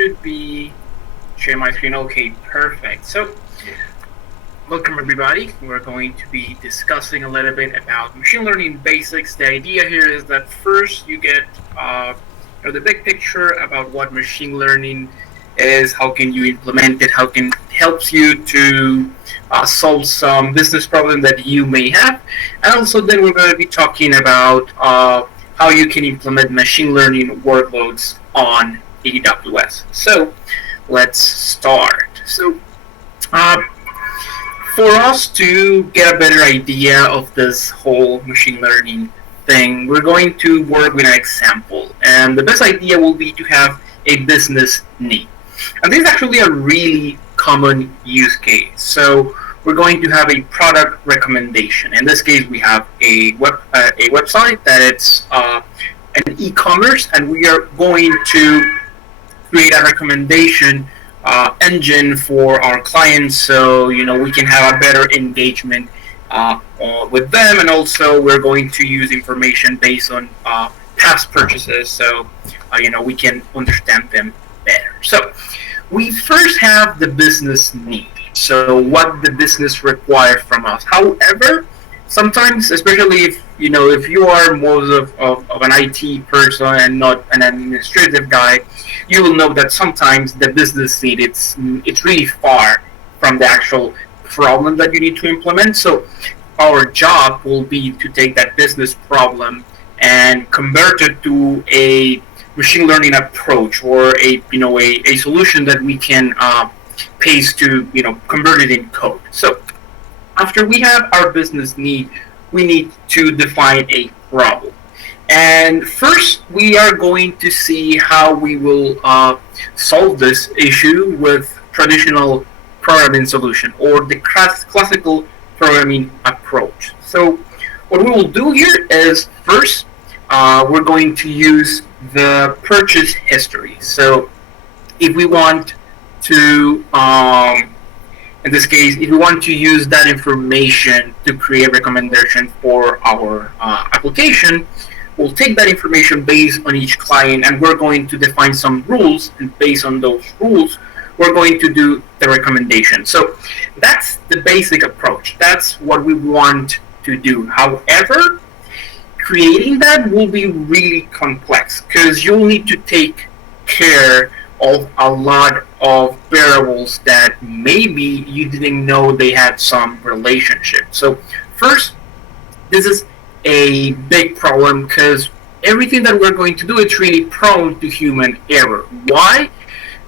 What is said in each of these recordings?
should be sharing my screen. Okay, perfect. So, welcome everybody. We're going to be discussing a little bit about machine learning basics. The idea here is that first you get the big picture about what machine learning is, how can you implement it, how can it helps you to solve some business problem that you may have, and also then we're going to be talking about how you can implement machine learning workloads on AWS. So let's start. So for us to get a better idea of this whole machine learning thing, we're going to work with an example, and the best idea will be to have a business need. And this is actually a really common use case. So we're going to have a product recommendation. In this case, we have a website that it's an e-commerce, and we are going to create a recommendation engine for our clients, so we can have a better engagement with them, and also we're going to use information based on past purchases, so we can understand them better. So we first have the business need. So what the business requires from us. However, sometimes, especially if you are more of an IT person and not an administrative guy, you will know that sometimes the business need it's really far from the actual problem that you need to implement. So our job will be to take that business problem and convert it to a machine learning approach, or a solution that we can paste to convert it in code. So after we have our business need, we need to define a problem. And first, we are going to see how we will solve this issue with traditional programming solution, or the classical programming approach. So what we will do here is first, we're going to use the purchase history. So if we want to, in this case, if we want to use that information to create a recommendation for our application, we'll take that information based on each client, and we're going to define some rules, and based on those rules, we're going to do the recommendation. So that's the basic approach. That's what we want to do. However, creating that will be really complex, because you'll need to take care of a lot of variables that maybe you didn't know they had some relationship. So first, this is a big problem, because everything that we're going to do is really prone to human error. Why?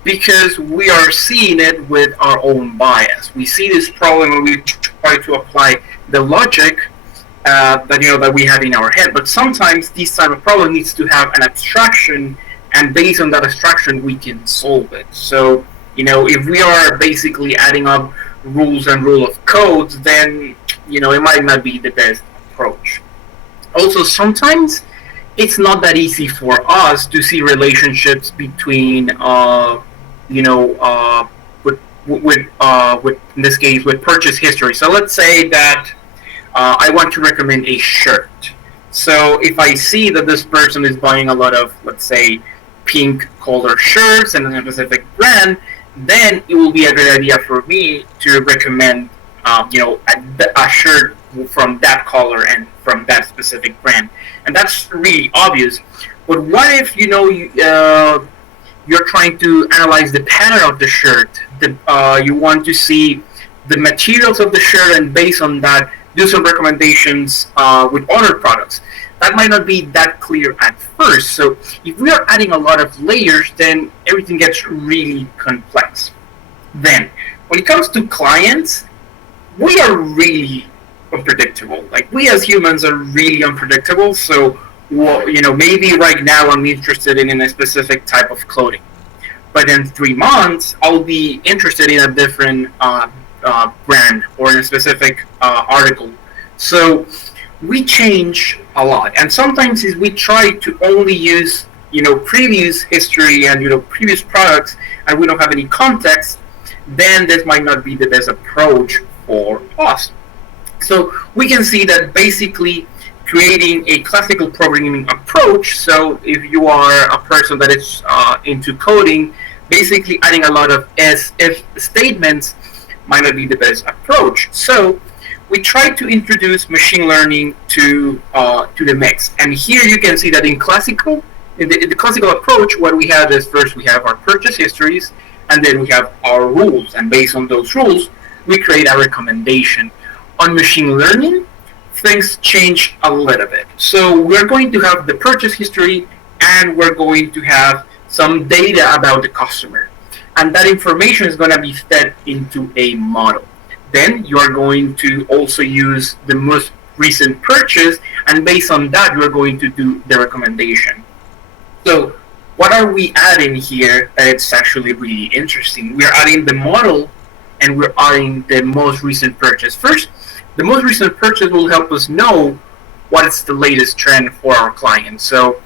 Because we are seeing it with our own bias. We see this problem and we try to apply the logic that we have in our head. But sometimes this type of problem needs to have an abstraction, and based on that abstraction, we can solve it. So, if we are basically adding up rules and rule of codes, then, it might not be the best approach. Also, sometimes it's not that easy for us to see relationships between, with in this case, with purchase history. So let's say that I want to recommend a shirt. So if I see that this person is buying a lot of, let's say, pink color shirts and a specific brand, then it will be a good idea for me to recommend a shirt from that color and from that specific brand. And that's really obvious. But what if you're trying to analyze the pattern of the shirt? You want to see the materials of the shirt, and based on that, do some recommendations with other products. That might not be that clear at first. So if we are adding a lot of layers, then everything gets really complex. Then, when it comes to clients, we are really unpredictable. Like, we as humans are really unpredictable. So, maybe right now I'm interested in a specific type of clothing, but in 3 months I'll be interested in a different brand or in a specific article. So we change a lot, and sometimes we try to only use previous history and previous products, and we don't have any context. Then this might not be the best approach for us. So we can see that basically creating a classical programming approach. So if you are a person that is into coding, basically adding a lot of if statements might not be the best approach. So we try to introduce machine learning to the mix. And here you can see that in the classical approach, what we have is first we have our purchase histories, and then we have our rules. And based on those rules, we create a recommendation. On machine learning, things change a little bit. So we're going to have the purchase history, and we're going to have some data about the customer. And that information is going to be fed into a model. Then you are going to also use the most recent purchase, and based on that, you're going to do the recommendation. So what are we adding here that it's actually really interesting? We're adding the model, and we're adding the most recent purchase. First, the most recent purchase will help us know what is the latest trend for our clients. So,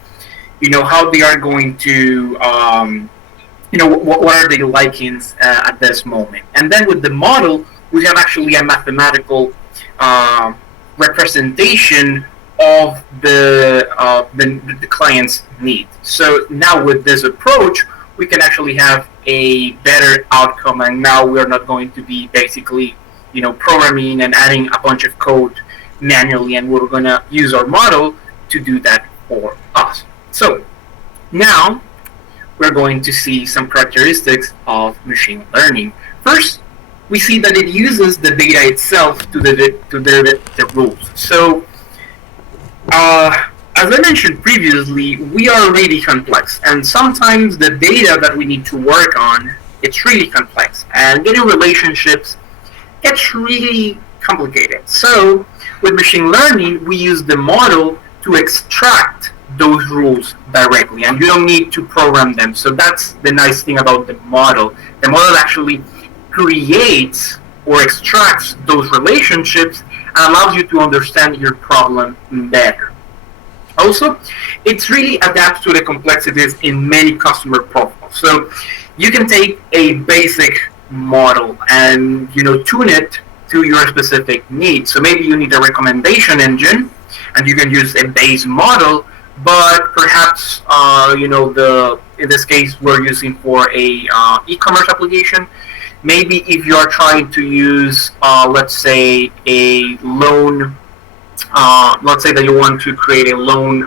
how they are going to, what are their likings at this moment. And then with the model, we have actually a mathematical representation of the client's need. So now with this approach, we can actually have a better outcome, and now we're not going to be basically programming and adding a bunch of code manually, and we're going to use our model to do that for us. So now we're going to see some characteristics of machine learning. First, we see that it uses the data itself to the rules. So as I mentioned previously, we are really complex, and sometimes the data that we need to work on, it's really complex, and getting relationships gets really complicated. So with machine learning, we use the model to extract those rules directly, and you don't need to program them. So that's the nice thing about the model. The model actually creates or extracts those relationships and allows you to understand your problem better. Also, it's really adapts to the complexities in many customer profiles. So you can take a basic model and tune it to your specific needs. So maybe you need a recommendation engine, and you can use a base model, but perhaps in this case we're using for a e-commerce application. Maybe if you are trying to use, let's say, a loan, let's say that you want to create a loan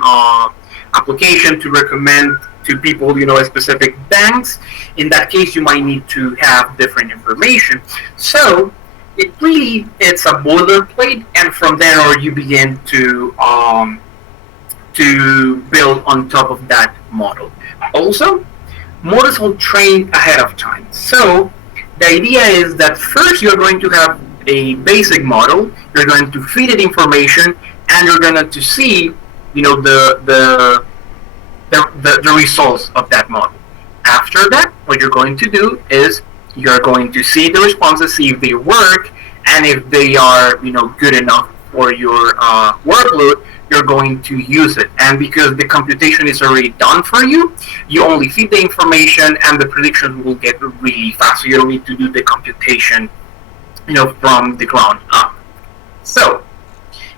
application to recommend to people, specific banks. In that case, you might need to have different information. So it's a boilerplate, and from there you begin to build on top of that model. Also, models are trained ahead of time. So the idea is that first you're going to have a basic model, you're going to feed it information, and you're going to see, the results of that model. After that, what you're going to do is you're going to see the responses, see if they work, and if they are, good enough for your workload, you're going to use it. And because the computation is already done for you, you only feed the information, and the prediction will get really fast. So you don't need to do the computation, from the ground up. So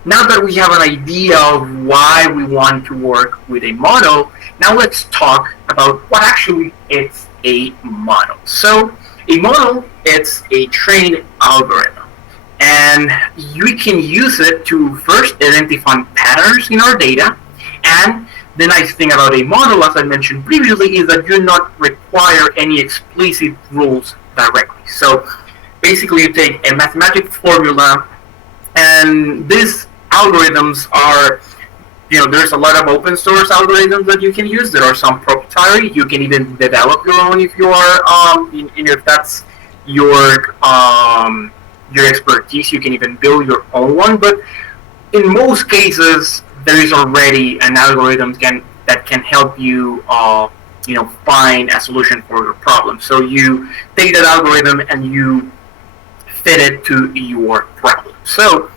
now that we have an idea of why we want to work with a model, now let's talk about what actually is a model. So a model, it's a trained algorithm. And you can use it to first identify patterns in our data. And the nice thing about a model, as I mentioned previously, is that you do not require any explicit rules directly. So basically you take a mathematical formula, and these algorithms are, there's a lot of open source algorithms that you can use. There are some proprietary. You can even develop your own if you are, if that's your expertise. You can even build your own one. But in most cases, there is already an algorithm that can help you, find a solution for your problem. So you take that algorithm and you fit it to your problem. So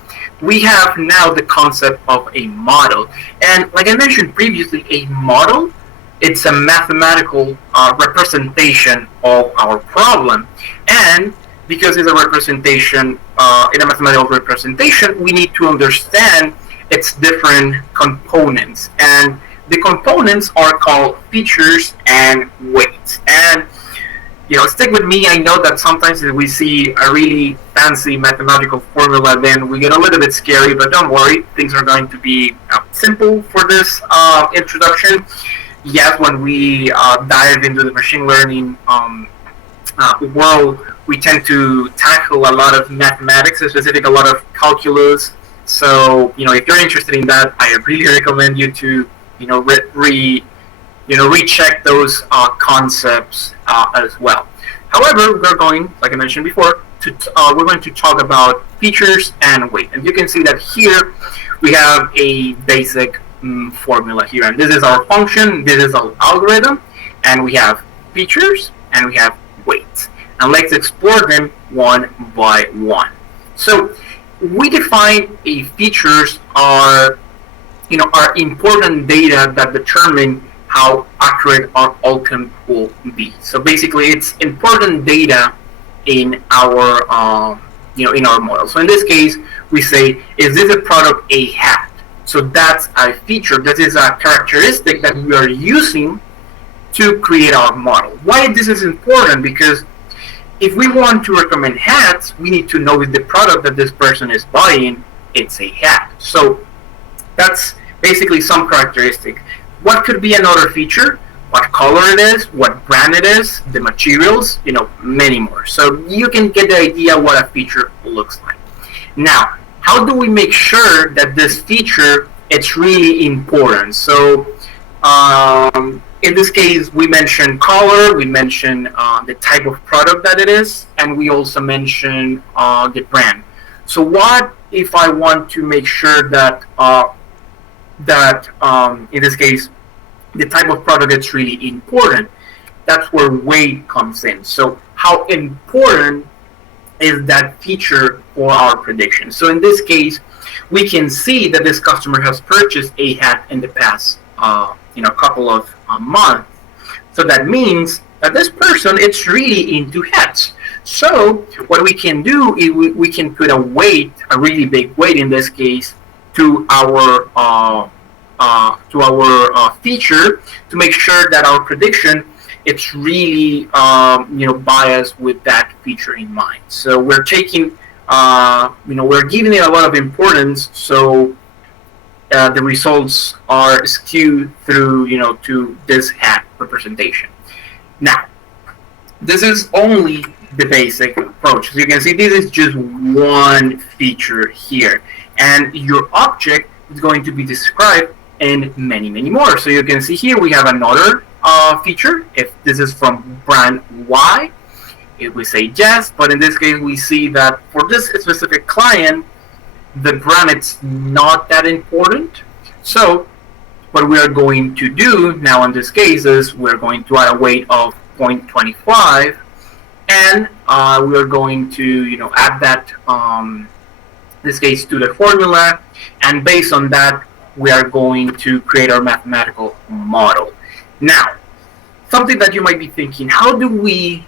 we have now the concept of a model. And like I mentioned previously, a model, it's a mathematical representation of our problem. And because it's a representation, in a mathematical representation, we need to understand its different components. And the components are called features and weights. And Stick with me. I know that sometimes if we see a really fancy mathematical formula, then we get a little bit scary, but don't worry, things are going to be simple for this introduction. Yes, when we dive into the machine learning world, we tend to tackle a lot of mathematics, specifically a lot of calculus. So, if you're interested in that, I really recommend you to, recheck those concepts as well. However, we're going, like I mentioned before, we're going to talk about features and weight. And you can see that here we have a basic formula here, and this is our function, this is our algorithm, and we have features and we have weights. And let's explore them one by one. So we define a features are important data that determine how accurate our outcome will be. So basically, it's important data in our in our model. So in this case, we say, is this a product a hat? So that's a feature. That is a characteristic that we are using to create our model. Why this is important? Because if we want to recommend hats, we need to know if the product that this person is buying, it's a hat. So that's basically some characteristic. What could be another feature? What color it is, what brand it is, the materials, many more. So you can get the idea what a feature looks like. Now, how do we make sure that this feature it's really important? So in this case, we mentioned color, we mentioned the type of product that it is, and we also mentioned the brand. So what if I want to make sure that in this case, the type of product is really important? That's where weight comes in. So how important is that feature for our prediction? So in this case, we can see that this customer has purchased a hat in the past couple of months. So that means that this person is really into hats. So what we can do is we can put a weight, a really big weight in this case, to our feature to make sure that our prediction it's really biased with that feature in mind. So we're taking we're giving it a lot of importance. So the results are skewed through to this hat representation. Now, this is only the basic approach. So you can see this is just one feature here, and your object is going to be described in many more. So you can see here we have another feature. If this is from brand Y, it will say yes, but in this case we see that for this specific client, the brand it's not that important. So what we are going to do now in this case is we're going to add a weight of 0.25, and we are going to add that this case to the formula, and based on that we are going to create our mathematical model. Now, something that you might be thinking, how do we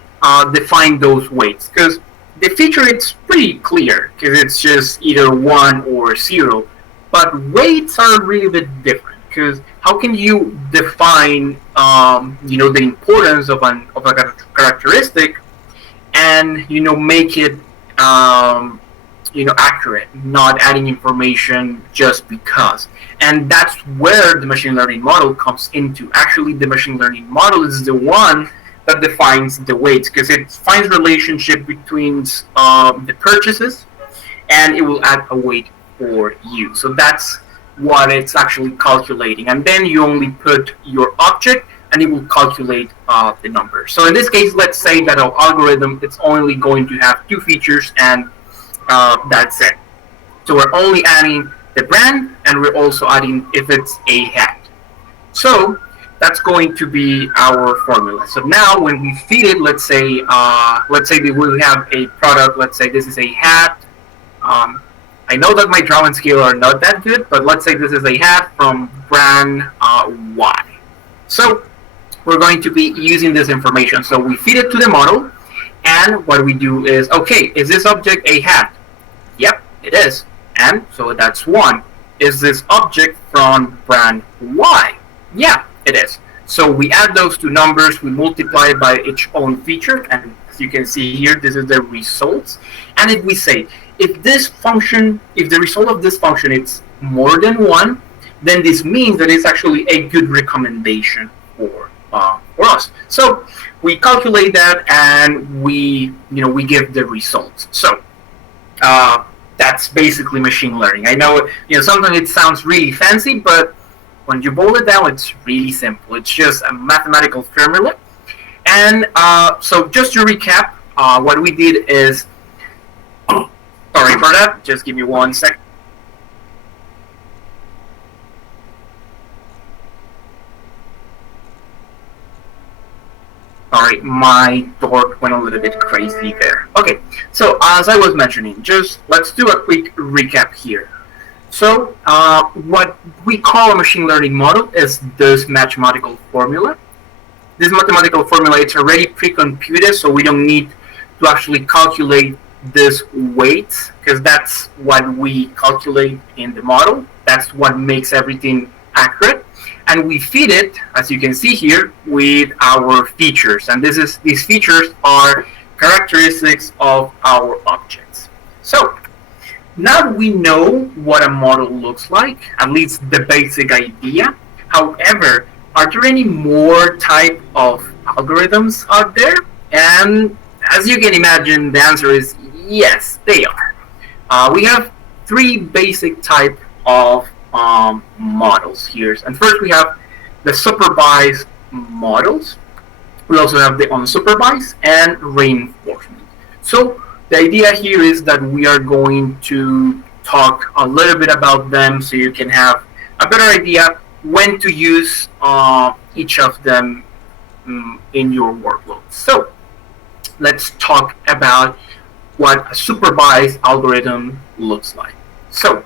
define those weights? Because the feature it's pretty clear, because it's just either 1 or 0, but weights are really a bit different, because how can you define the importance of a characteristic and make it accurate, not adding information just because. And that's where the machine learning model comes into. Actually, the machine learning model is the one that defines the weights, because it finds relationship between the purchases, and it will add a weight for you. So that's what it's actually calculating. And then you only put your object, and it will calculate the number. So in this case, let's say that our algorithm it's only going to have 2 features, and that's it. So we're only adding the brand, and we're also adding if it's a hat. So that's going to be our formula. So now when we feed it, let's say that we have a product. Let's say this is a hat. I know that my drawing skills are not that good, but let's say this is a hat from brand Y. So we're going to be using this information. So we feed it to the model, and what we do is, okay, is this object a hat? Yep, it is. And so that's 1. Is this object from brand Y? Yeah, it is. So we add those two numbers, we multiply it by each own feature, and as you can see here, this is the results. And if we say, if this function, if the result of this function is more than 1, then this means that it's actually a good recommendation for us. So we calculate that and we give the results. So that's basically machine learning. I know sometimes it sounds really fancy, but when you boil it down, it's really simple. It's just a mathematical formula. And so just to recap, what we did is, sorry for that, just give me 1 second. Sorry, my door went a little bit crazy there. Okay, so as I was mentioning, just let's do a quick recap here. So what we call a machine learning model is this mathematical formula. This mathematical formula, it's already pre-computed, so we don't need to actually calculate this weight, because that's what we calculate in the model. That's what makes everything accurate. And we feed it, as you can see here, with our features. And these features are characteristics of our objects. So now that we know what a model looks like, at least the basic idea. However, are there any more type of algorithms out there? And as you can imagine, the answer is yes, they are. We have 3 basic type of models here. And first we have the supervised models. We also have the unsupervised and reinforcement. So the idea here is that we are going to talk a little bit about them so you can have a better idea when to use each of them in your workload. So let's talk about what a supervised algorithm looks like. So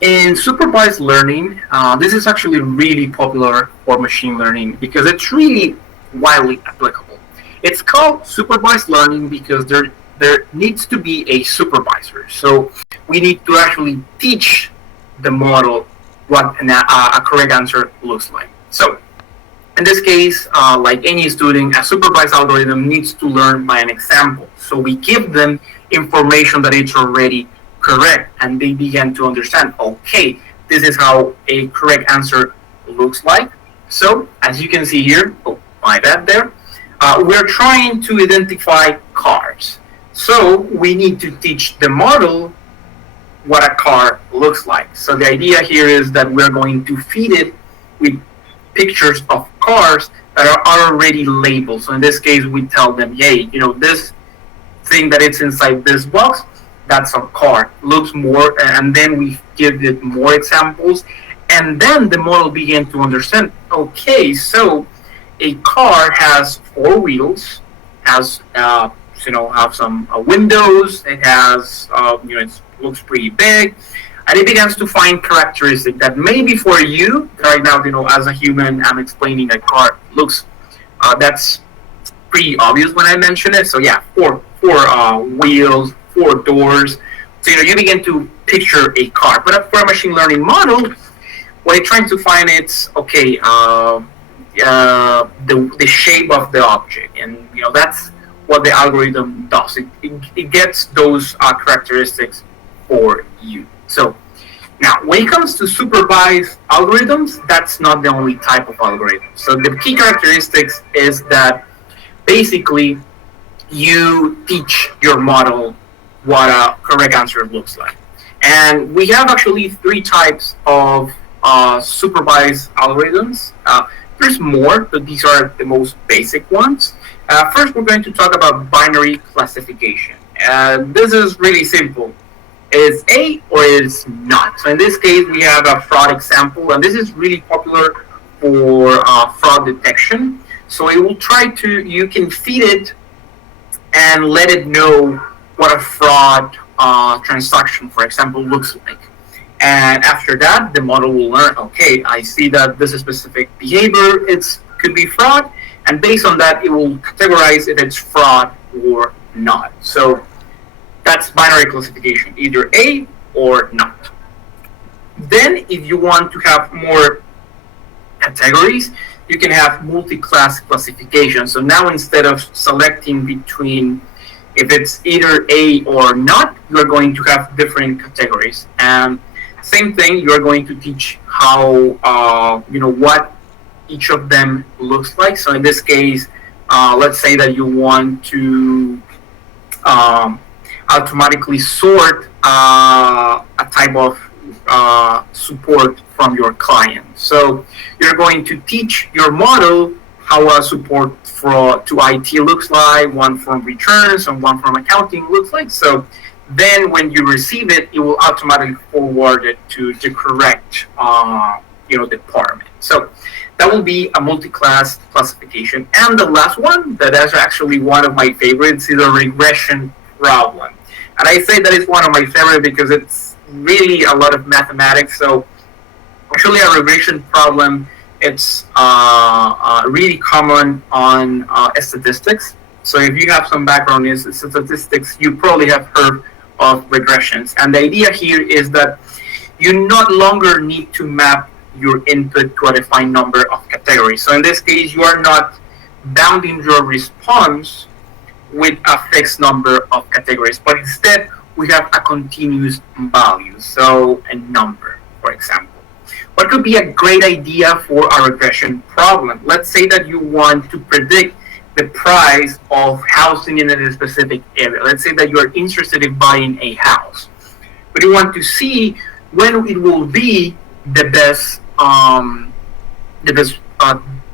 in supervised learning, this is actually really popular for machine learning because it's really widely applicable. It's called supervised learning because there needs to be a supervisor. So we need to actually teach the model what a correct answer looks like. So in this case, like any student, a supervised algorithm needs to learn by an example. So we give them information that it's already correct, and they begin to understand, okay, this is how a correct answer looks like. So as you can see here, my bad there, we're trying to identify cars. So we need to teach the model what a car looks like. So the idea here is that we're going to feed it with pictures of cars that are already labeled. So in this case, we tell them, hey, this thing that it's inside this box, that's a car, looks more, and then we give it more examples, and then the model begins to understand, okay, so a car has 4 wheels, has have some windows, it has it looks pretty big, and it begins to find characteristics that maybe for you right now, as a human, I'm explaining a car looks that's pretty obvious when I mention it. So yeah, four wheels, 4 doors. So you begin to picture a car. But for a machine learning model, what it's trying to find is okay, the shape of the object, and that's what the algorithm does. It gets those characteristics for you. So now, when it comes to supervised algorithms, that's not the only type of algorithm. So the key characteristics is that basically you teach your model what a correct answer looks like. And we have actually 3 types of supervised algorithms. There's more, but these are the most basic ones. First, we're going to talk about binary classification. This is really simple. Is A or is not. So in this case, we have a fraud example, and this is really popular for fraud detection. So it will you can feed it and let it know what a fraud transaction, for example, looks like. And after that, the model will learn, okay, I see that this specific behavior could be fraud, and based on that, it will categorize if it's fraud or not. So that's binary classification, either A or not. Then, if you want to have more categories, you can have multi-class classification. So now instead of selecting between if it's either A or not, you're going to have different categories. And same thing, you're going to teach how, what each of them looks like. So in this case, let's say that you want to um, automatically sort a type of support from your client. So you're going to teach your model how a support to IT looks like, one from returns and one from accounting looks like. So then when you receive it, it will automatically forward it to the correct department. So that will be a multi-class classification. And the last one, that is actually one of my favorites, is a regression problem. And I say that it's one of my favorites because it's really a lot of mathematics. So actually a regression problem, it's really common on statistics. So if you have some background in statistics, you probably have heard of regressions. And the idea here is that you no longer need to map your input to a defined number of categories. So in this case, you are not bounding your response with a fixed number of categories, but instead we have a continuous value, so a number, for example. What could be a great idea for a regression problem? Let's say that you want to predict the price of housing in a specific area. Let's say that you are interested in buying a house, but you want to see when it will be the best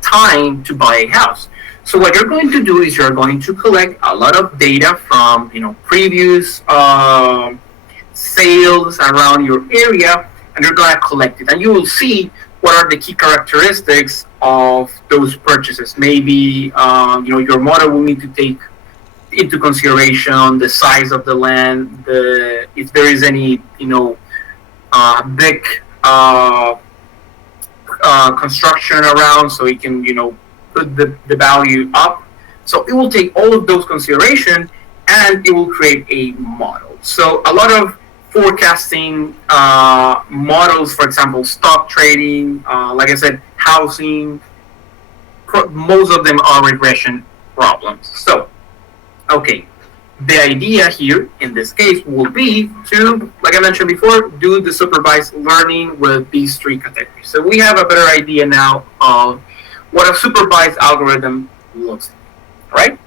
time to buy a house. So what you're going to do is you're going to collect a lot of data from previous sales around your area, and you're going to collect it, and you will see what are the key characteristics of those purchases. Maybe your model will need to take into consideration the size of the land, if there is any big construction around, so it can put the value up. So it will take all of those consideration and it will create a model. So a lot of forecasting models, for example, stock trading, like I said, housing, most of them are regression problems. So, okay, the idea here in this case will be to, like I mentioned before, do the supervised learning with these three categories. So we have a better idea now of what a supervised algorithm looks like, right?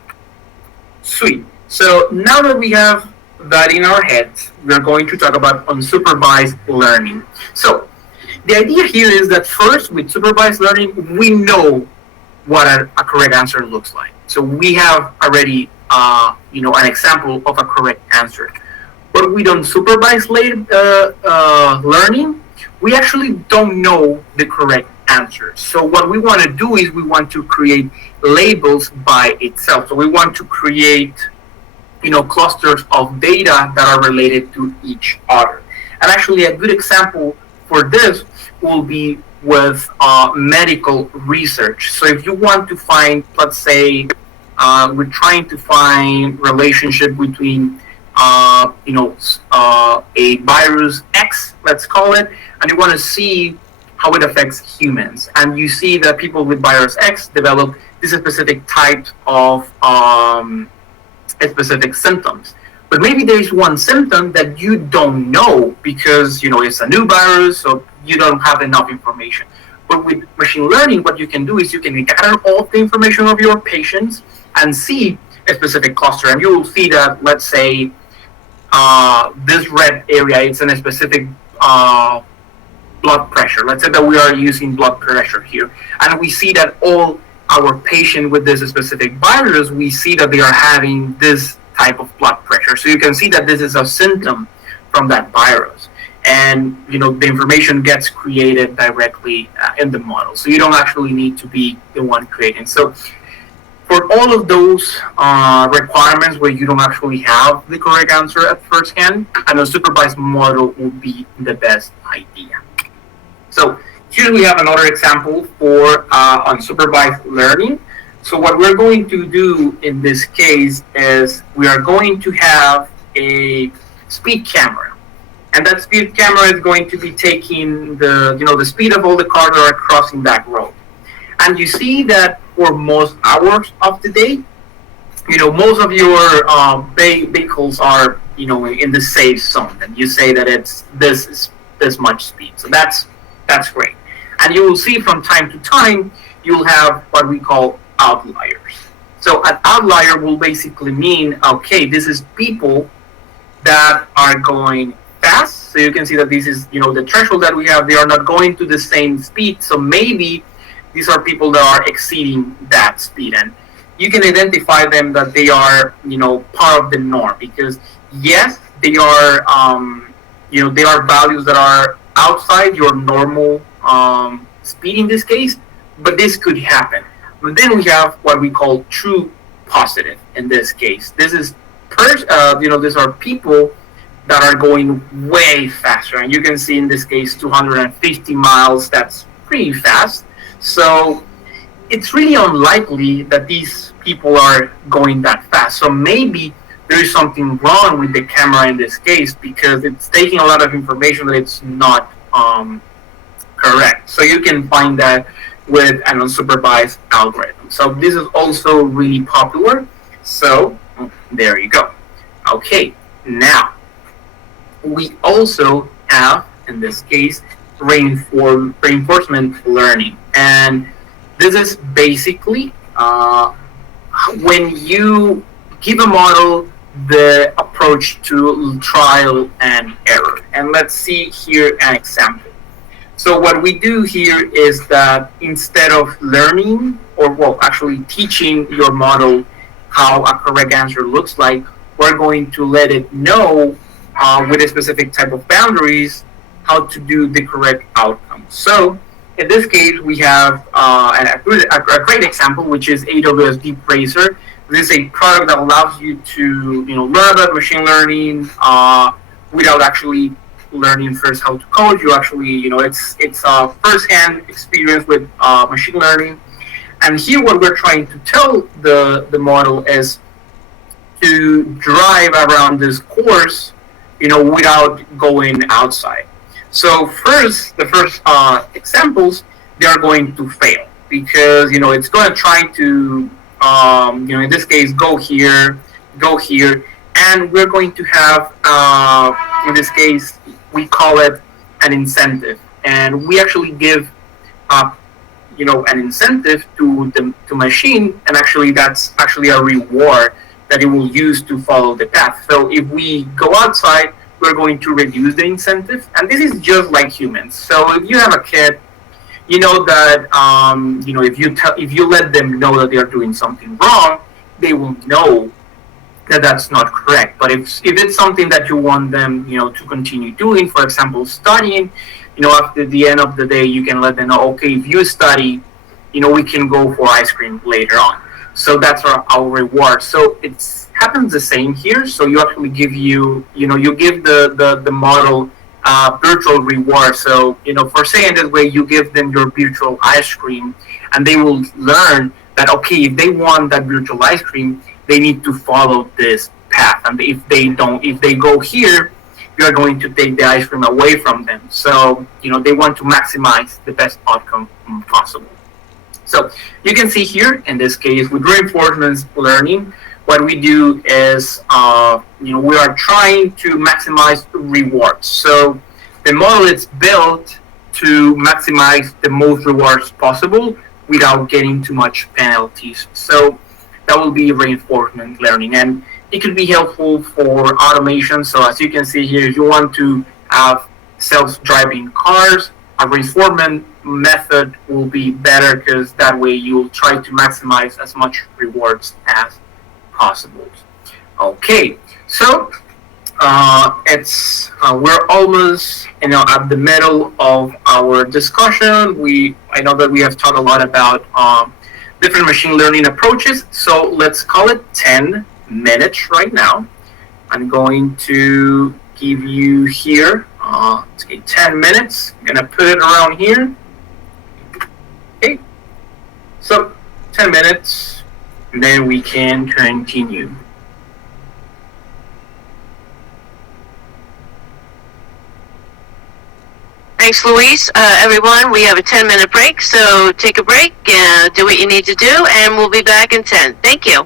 Sweet. So now that we have that in our heads, we're going to talk about unsupervised learning. So the idea here is that first, with supervised learning, we know what a correct answer looks like. So we have already an example of a correct answer. But with unsupervised learning, we actually don't know the correct answer. So what we want to do is we want to create labels by itself. So we want to create clusters of data that are related to each other. And actually a good example for this will be with medical research. So if you want to find, let's say, we're trying to find relationship between a virus X, let's call it, and you want to see how it affects humans. And you see that people with virus X develop this specific type of specific symptoms. But maybe there is one symptom that you don't know because it's a new virus, so you don't have enough information. But with machine learning, what you can do is you can gather all the information of your patients and see a specific cluster. And you will see that, let's say, this red area is in a specific blood pressure. Let's say that we are using blood pressure here. And we see that all our patients with this specific virus, we see that they are having this type of blood pressure. So you can see that this is a symptom from that virus. And the information gets created directly in the model. So you don't actually need to be the one creating. So for all of those requirements where you don't actually have the correct answer at first hand, an unsupervised model would be the best idea. So here we have another example for unsupervised learning. So what we're going to do in this case is we are going to have a speed camera. And that speed camera is going to be taking the speed of all the cars that are crossing that road. And you see that for most hours of the day, most of your vehicles are, in the safe zone, and you say that it's this much speed. So that's great. And you will see from time to time you'll have what we call outliers. So an outlier will basically mean, okay, this is people that are going fast. So you can see that this is, the threshold that we have. They are not going to the same speed. So maybe these are people that are exceeding that speed, and you can identify them that they are, part of the norm, because yes, they are, they are values that are outside your normal speed in this case, but this could happen. But then we have what we call true positive in this case. This is, these are people that are going way faster, and you can see in this case 250 miles. That's pretty fast. So it's really unlikely that these people are going that fast. So maybe there is something wrong with the camera in this case, because it's taking a lot of information that it's not correct. So you can find that with an unsupervised algorithm. So this is also really popular. So there you go. Okay, now we also have, in this case, reinforcement learning. And this is basically when you give a model the approach to trial and error. And let's see here an example. So what we do here is that instead of learning, or actually teaching your model how a correct answer looks like, we're going to let it know with a specific type of boundaries how to do the correct outcome. So in this case, we have a great example, which is AWS Deep Racer. This is a product that allows you to learn about machine learning without actually learning first how to code. You actually, it's a first-hand experience with machine learning. And here what we're trying to tell the model is to drive around this course, without going outside. So the first examples, they are going to fail, because, it's going to try to, in this case, go here, and we're going to have, in this case, we call it an incentive. And we actually give, an incentive to the machine, and actually that's actually a reward that it will use to follow the path. So if we go outside, we're going to reduce the incentive, and this is just like humans. So if you have a kid, you know that if you let them know that they are doing something wrong, they will know that that's not correct. But if it's something that you want them, to continue doing, for example, studying, after the end of the day, you can let them know, okay, if you study, we can go for ice cream later on. So that's our reward. So it happens the same here. So you actually give you give the model virtual reward. So, for saying this way, you give them your virtual ice cream, and they will learn that, okay, if they want that virtual ice cream, they need to follow this path. And if they go here, you are going to take the ice cream away from them. So, they want to maximize the best outcome possible. So you can see here, in this case, with reinforcement learning, what we do is, we are trying to maximize rewards. So the model is built to maximize the most rewards possible without getting too much penalties. So that will be reinforcement learning, and it could be helpful for automation. So as you can see here, if you want to have self-driving cars, a reinforcement method will be better, because that way you'll try to maximize as much rewards as possible. Okay, so we're almost at the middle of our discussion. I know that we have talked a lot about different machine learning approaches. So let's call it 10 minutes right now. I'm going to give you here 10 minutes. I'm gonna put it around here. Okay, so 10 minutes, and then we can continue. Thanks, Luis. Everyone, we have a 10-minute break, so take a break, do what you need to do, and we'll be back in 10. Thank you.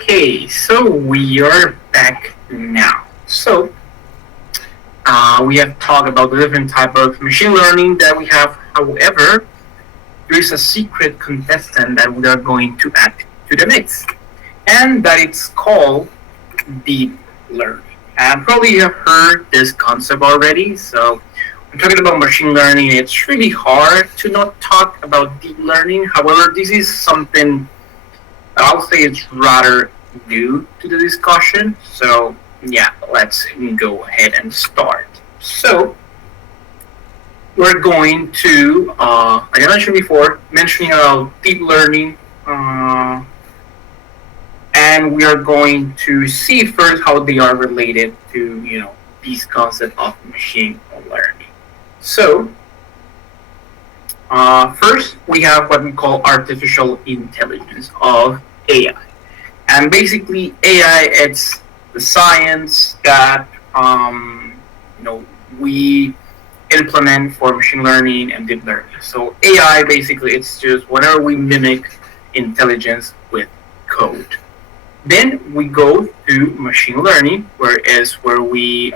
Okay, so we are back now. So we have talked about the different type of machine learning that we have. However, there is a secret contestant that we are going to add to the mix, and that it's called deep learning. And probably you have heard this concept already. So when talking about machine learning, it's really hard to not talk about deep learning. However, this is something I'll say it's rather new to the discussion. So yeah, let's go ahead and start. So we're going to, like I mentioned before, mentioning about deep learning, and we are going to see first how they are related to these concepts of machine learning. So first, we have what we call artificial intelligence of AI. And basically, AI, it's the science that we implement for machine learning and deep learning. So AI, basically, it's just whenever we mimic intelligence with code. Then we go to machine learning, where we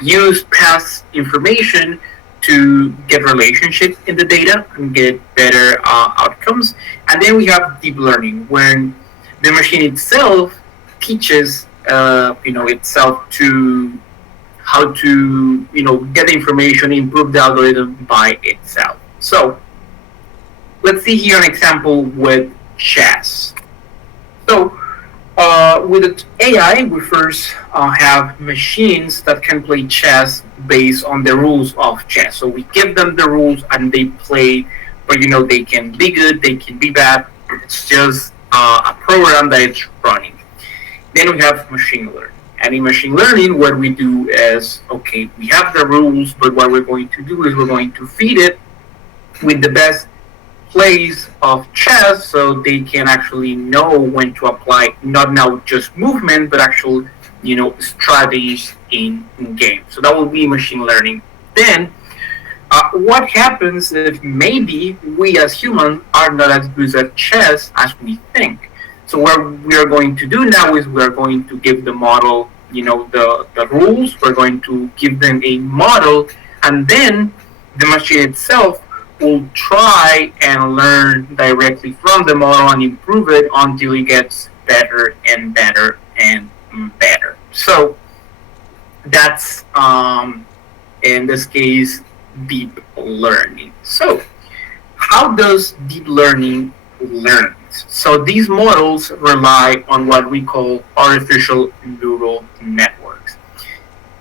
use past information to get relationship in the data and get better outcomes. And then we have deep learning, when the machine itself teaches itself to how to get the information, improve the algorithm by itself. So let's see here an example with chess. So with AI, we first have machines that can play chess based on the rules of chess. So we give them the rules and they play, but they can be good, they can be bad. It's just a program that it's running. Then we have machine learning. And in machine learning, what we do is, okay, we have the rules, but what we're going to do is we're going to feed it with the best plays of chess, so they can actually know when to apply not now just movement, but actual strategies in game. So that will be machine learning. Then what happens if maybe we as humans are not as good at chess as we think? So what we are going to do now is we are going to give the model the rules. We're going to give them a model, and then the machine itself will try and learn directly from the model and improve it until it gets better and better and better. So that's in this case deep learning. So how does deep learning learn? So these models rely on what we call artificial neural networks.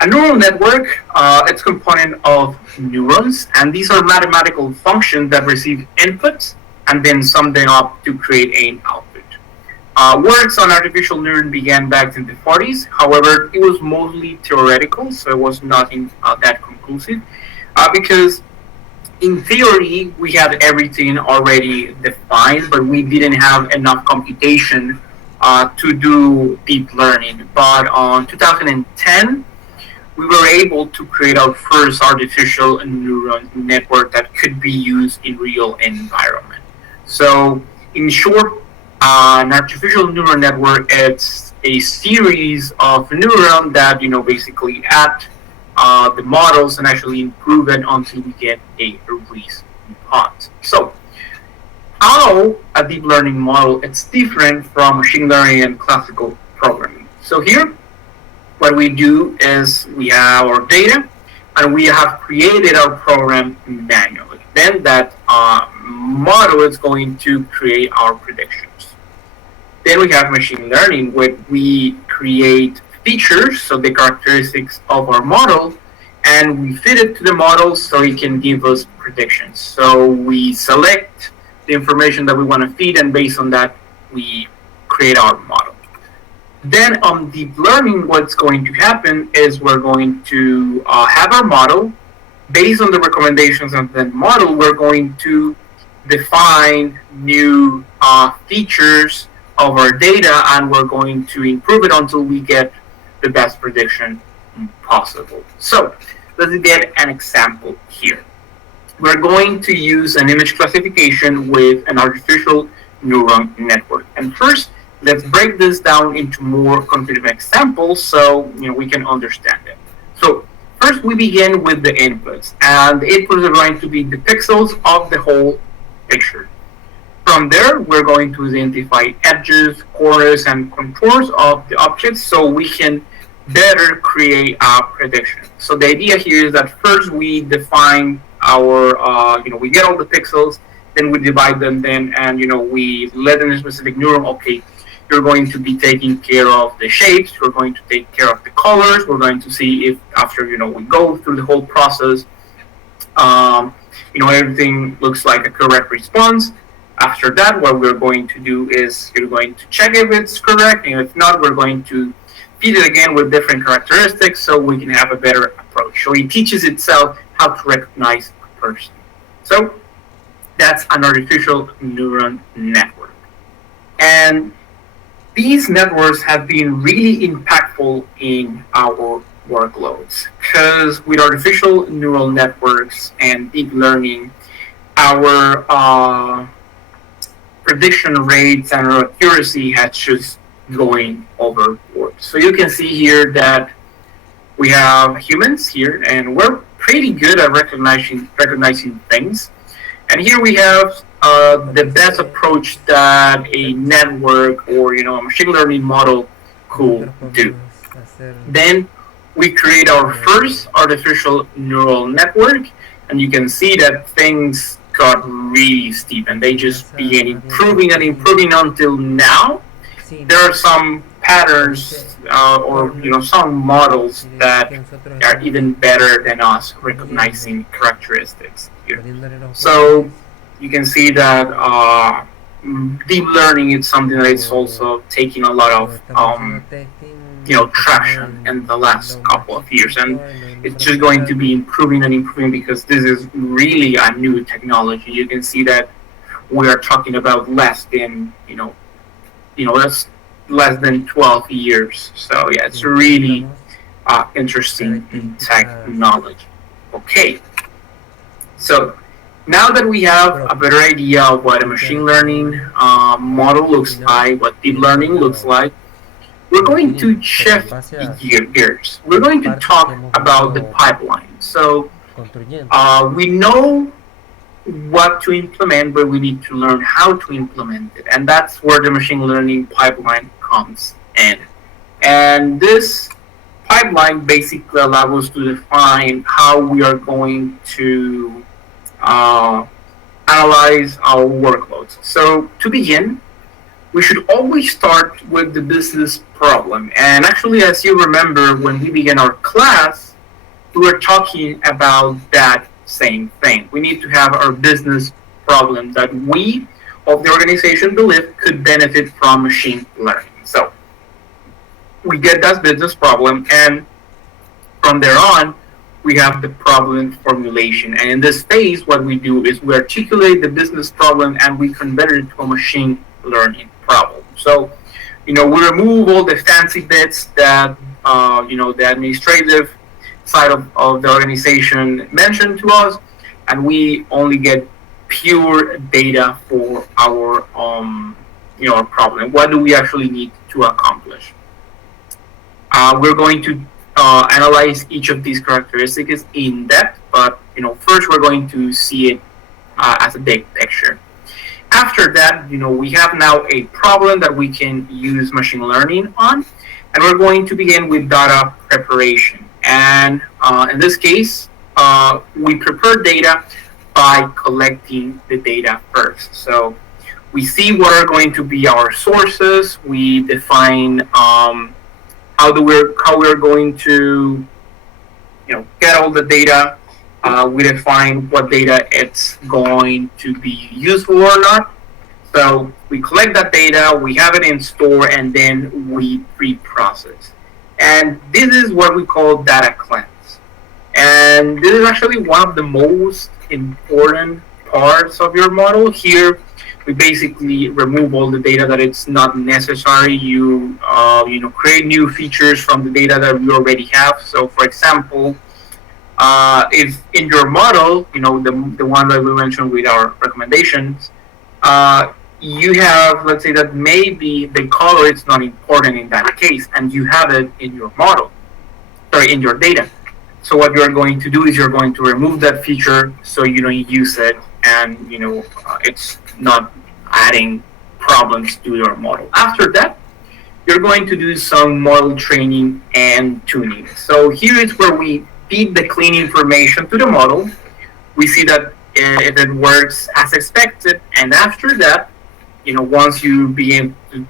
A neural network, it's a component of neurons, and these are mathematical functions that receive inputs and then sum them up to create an output. Works on artificial neuron began back in the 40s. However, it was mostly theoretical, so it was nothing that conclusive, because in theory we had everything already defined, but we didn't have enough computation to do deep learning. But on 2010, we were able to create our first artificial neural network that could be used in real environment. So in short, an artificial neural network is a series of neurons that basically act the models and actually improve it until we get a response. So how a deep learning model is different from machine learning and classical programming. So here what we do is we have our data and we have created our program manually. Then that model is going to create our predictions. Then we have machine learning, where we create features, so the characteristics of our model, and we feed it to the model so it can give us predictions. So we select the information that we want to feed, and based on that, we create our model. Then on deep learning, what's going to happen is we're going to have our model. Based on the recommendations of that model, we're going to define new features of our data, and we're going to improve it until we get the best prediction possible. So let's get an example here. We're going to use an image classification with an artificial neural network. And first, let's break this down into more concrete examples so we can understand it. So first we begin with the inputs, and the inputs are going to be the pixels of the whole picture. From there, we're going to identify edges, corners, and contours of the objects so we can better create a prediction. So the idea here is that first we define our, we get all the pixels, then we divide them, then and we let in a specific neuron. Okay, you're going to be taking care of the shapes. You're going to take care of the colors. We're going to see if after we go through the whole process, everything looks like a correct response. After that, what we're going to do is you're going to check if it's correct, and if not, we're going to feed it again with different characteristics so we can have a better approach. So it teaches itself how to recognize a person. So that's an artificial neuron network. And these networks have been really impactful in our workloads because with artificial neural networks and deep learning, our prediction rates and our accuracy has just going overboard. So you can see here that we have humans here, and we're pretty good at recognizing things. And here we have the best approach that a network or a machine learning model could do. Then we create our first artificial neural network, and you can see that things got really steep, and they just began improving and improving until now. There are some patterns or some models that are even better than us recognizing characteristics here. So you can see that deep learning is something that is also taking a lot of traction in the last couple of years, and it's just going to be improving and improving because this is really a new technology. You can see that we are talking about less than that's less than 12 years. So yeah, it's really interesting technology. Okay, so now that we have a better idea of what a machine learning model looks like, what deep learning looks like, we're going to shift gears. We're going to talk about the pipeline. So we know what to implement, but we need to learn how to implement it. And that's where the machine learning pipeline comes in. And this pipeline basically allows us to define how we are going to analyze our workloads. So to begin, we should always start with the business problem. And actually, as you remember, when we began our class, we were talking about that same thing. We need to have our business problem that we of the organization believe could benefit from machine learning. So we get that business problem, and from there on, we have the problem formulation. And in this phase, what we do is we articulate the business problem and we convert it to a machine learning problem. So, we remove all the fancy bits that, the administrative side of the organization mentioned to us, and we only get pure data for our, our problem. What do we actually need to accomplish? We're going to analyze each of these characteristics in depth, but first we're going to see it as a big picture. After that, we have now a problem that we can use machine learning on, and we're going to begin with data preparation. And in this case, we prepare data by collecting the data first. So we see what are going to be our sources. We define how we're going to get all the data. We define what data it's going to be useful or not. So we collect that data, we have it in store, and then we pre-process. And this is what we call data cleanse. And this is actually one of the most important parts of your model. Here, we basically remove all the data that it's not necessary. You create new features from the data that we already have. So, for example, if in your model, the one that we mentioned with our recommendations, you have, let's say that maybe the color is not important in that case, and you have it in your model, sorry, in your data. So what you're going to do is you're going to remove that feature so you don't use it, and it's not adding problems to your model. After that, you're going to do some model training and tuning. So here is where we feed the clean information to the model. We see that if it works as expected, and after that, once you begin to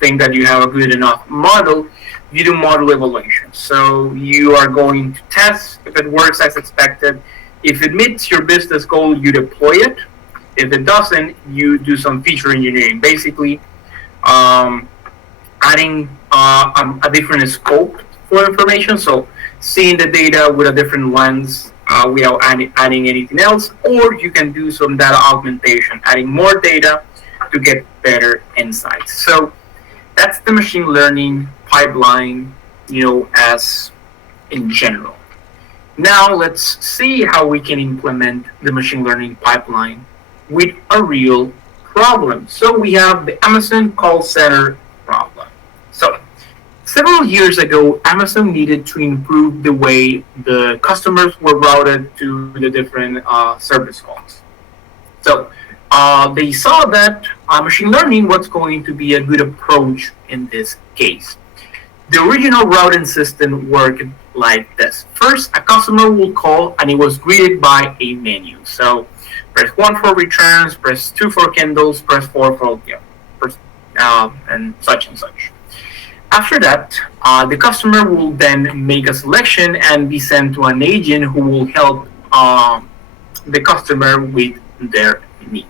think that you have a good enough model, you do model evaluation. So you are going to test if it works as expected. If it meets your business goal, you deploy it. If it doesn't, you do some feature engineering, basically adding a different scope for information. So seeing the data with a different lens without adding anything else, or you can do some data augmentation, adding more data to get better insights. So that's the machine learning pipeline, as in general. Now let's see how we can implement the machine learning pipeline with a real problem. So we have the Amazon call center problem. So several years ago, Amazon needed to improve the way the customers were routed to the different service calls. So they saw that machine learning was going to be a good approach in this case. The original routing system worked like this. First, a customer will call and it was greeted by a menu. So press 1 for returns, press 2 for Kindles, press 4 for and such and such. After that, the customer will then make a selection and be sent to an agent who will help the customer with their needs.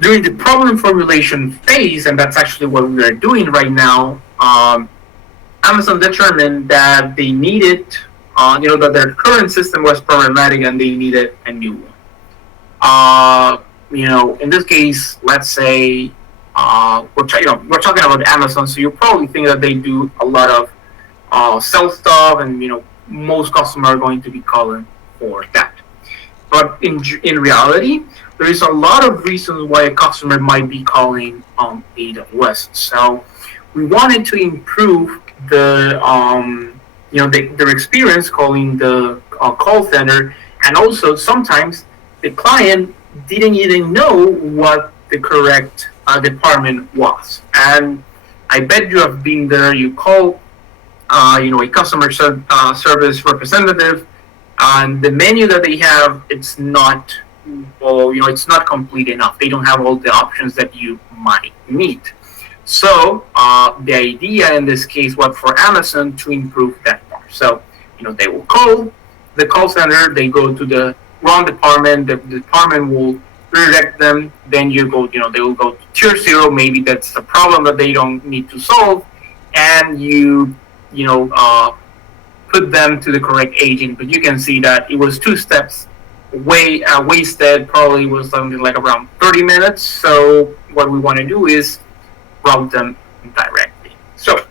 During the problem formulation phase, and that's actually what we are doing right now, Amazon determined that they needed, that their current system was problematic and they needed a new one. In this case, let's say we're talking about Amazon, so you probably think that they do a lot of sell stuff, and most customers are going to be calling for that. But in reality, there is a lot of reasons why a customer might be calling AWS. So we wanted to improve their experience calling the call center, and also sometimes the client didn't even know what the correct department was. And I bet you have been there. You call, a customer service representative, and the menu that they have, it's not, it's not complete enough. They don't have all the options that you might need. So the idea in this case was for Amazon to improve that part. So, they will call the call center, they go to the wrong department, the department will redirect them, then they will go to tier 0, maybe that's a problem that they don't need to solve, and you put them to the correct agent. But you can see that it was 2 steps wasted, probably was something like around 30 minutes. So what we want to do is route them directly. So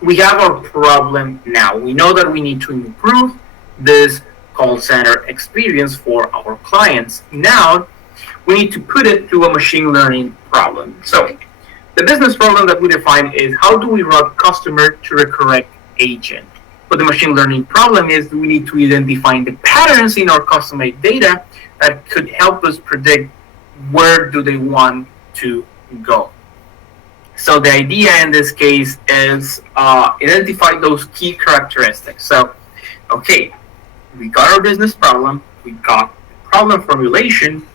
we have our problem now. We know that we need to improve this call center experience for our clients. Now we need to put it through a machine learning problem. So the business problem that we define is how do we route customer to the correct agent. But the machine learning problem is we need to identify the patterns in our customer data that could help us predict where do they want to go. So the idea in this case is identify those key characteristics. So, okay, we got our business problem, we got problem formulation.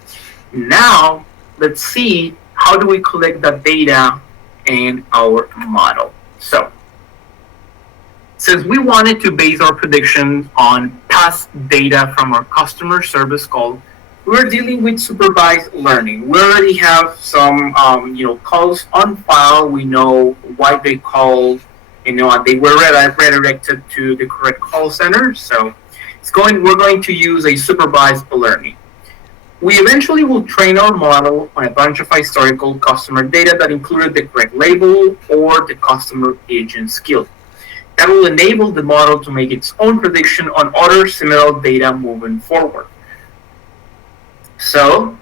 Now let's see how do we collect that data in our model. So since we wanted to base our prediction on past data from our customer service call, we're dealing with supervised learning. We already have some calls on file. We know why they called. They were redirected to the correct call center. So we're going to use a supervised learning. We eventually will train our model on a bunch of historical customer data that included the correct label or the customer agent skill. That will enable the model to make its own prediction on other similar data moving forward. So,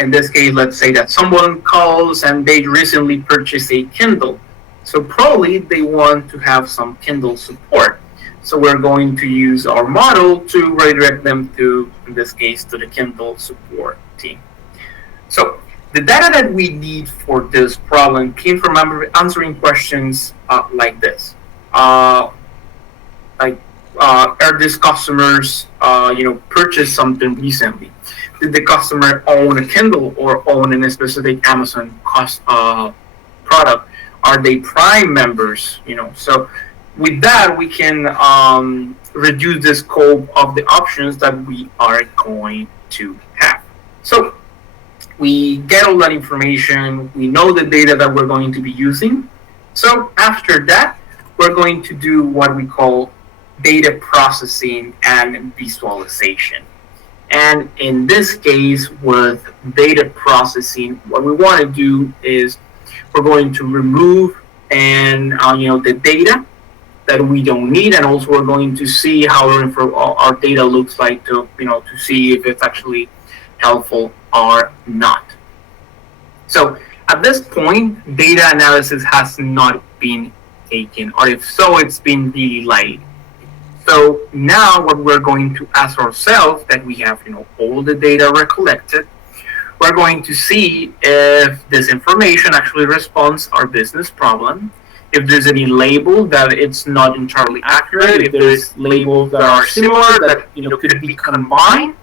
in this case, let's say that someone calls and they recently purchased a Kindle. So, probably they want to have some Kindle support. So, we're going to use our model to redirect them to, in this case, to the Kindle support team. So, the data that we need for this problem came from answering questions like this. Like, are these customers, purchase something recently? Did the customer own a Kindle or own a specific Amazon product? Are they Prime members? So with that we can reduce the scope of the options that we are going to have. So we get all that information. We know the data that we're going to be using. So after that, we're going to do what we call data processing and visualization. And in this case, with data processing, what we want to do is we're going to remove the data that we don't need, and also we're going to see how our data looks like to see if it's actually helpful or not. So at this point, data analysis has not been taken, or if so, it's been really light. So now what we're going to ask ourselves, that we have all the data we're collected, we're going to see if this information actually responds our business problem, if there's any label that it's not entirely accurate, if there's labels that are similar that could be combined.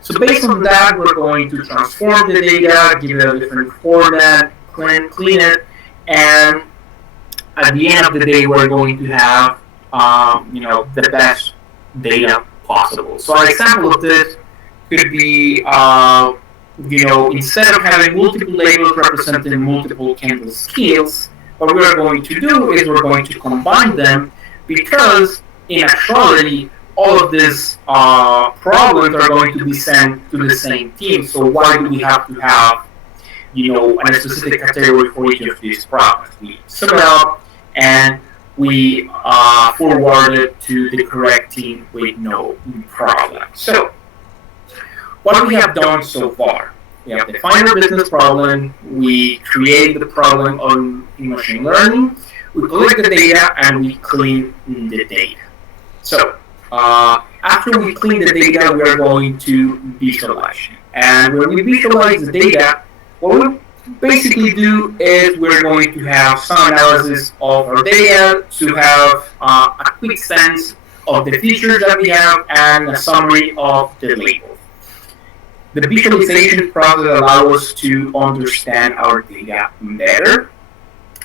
So based on that, we're going to transform the data, give it a different format, clean it, and at the end of the day, we're going to have the best data possible. So an example of this could be, instead of having multiple labels representing multiple Kindle skills, what we're going to do is we're going to combine them, because in actuality, all of these problems are going to be sent to the same team. So why do we have to have, a specific category for each of these problems? We sum it up and we forward it to the correct team with no problem. So, what we have done so far, we have defined our business problem, we create the problem on machine learning, we collect the data, and we clean the data. So, after we clean the data, we are going to visualize it. And when we visualize the data, what we basically do is we're going to have some analysis of our data to have a quick sense of the features that we have and a summary of the labels. The visualization process allows us to understand our data better.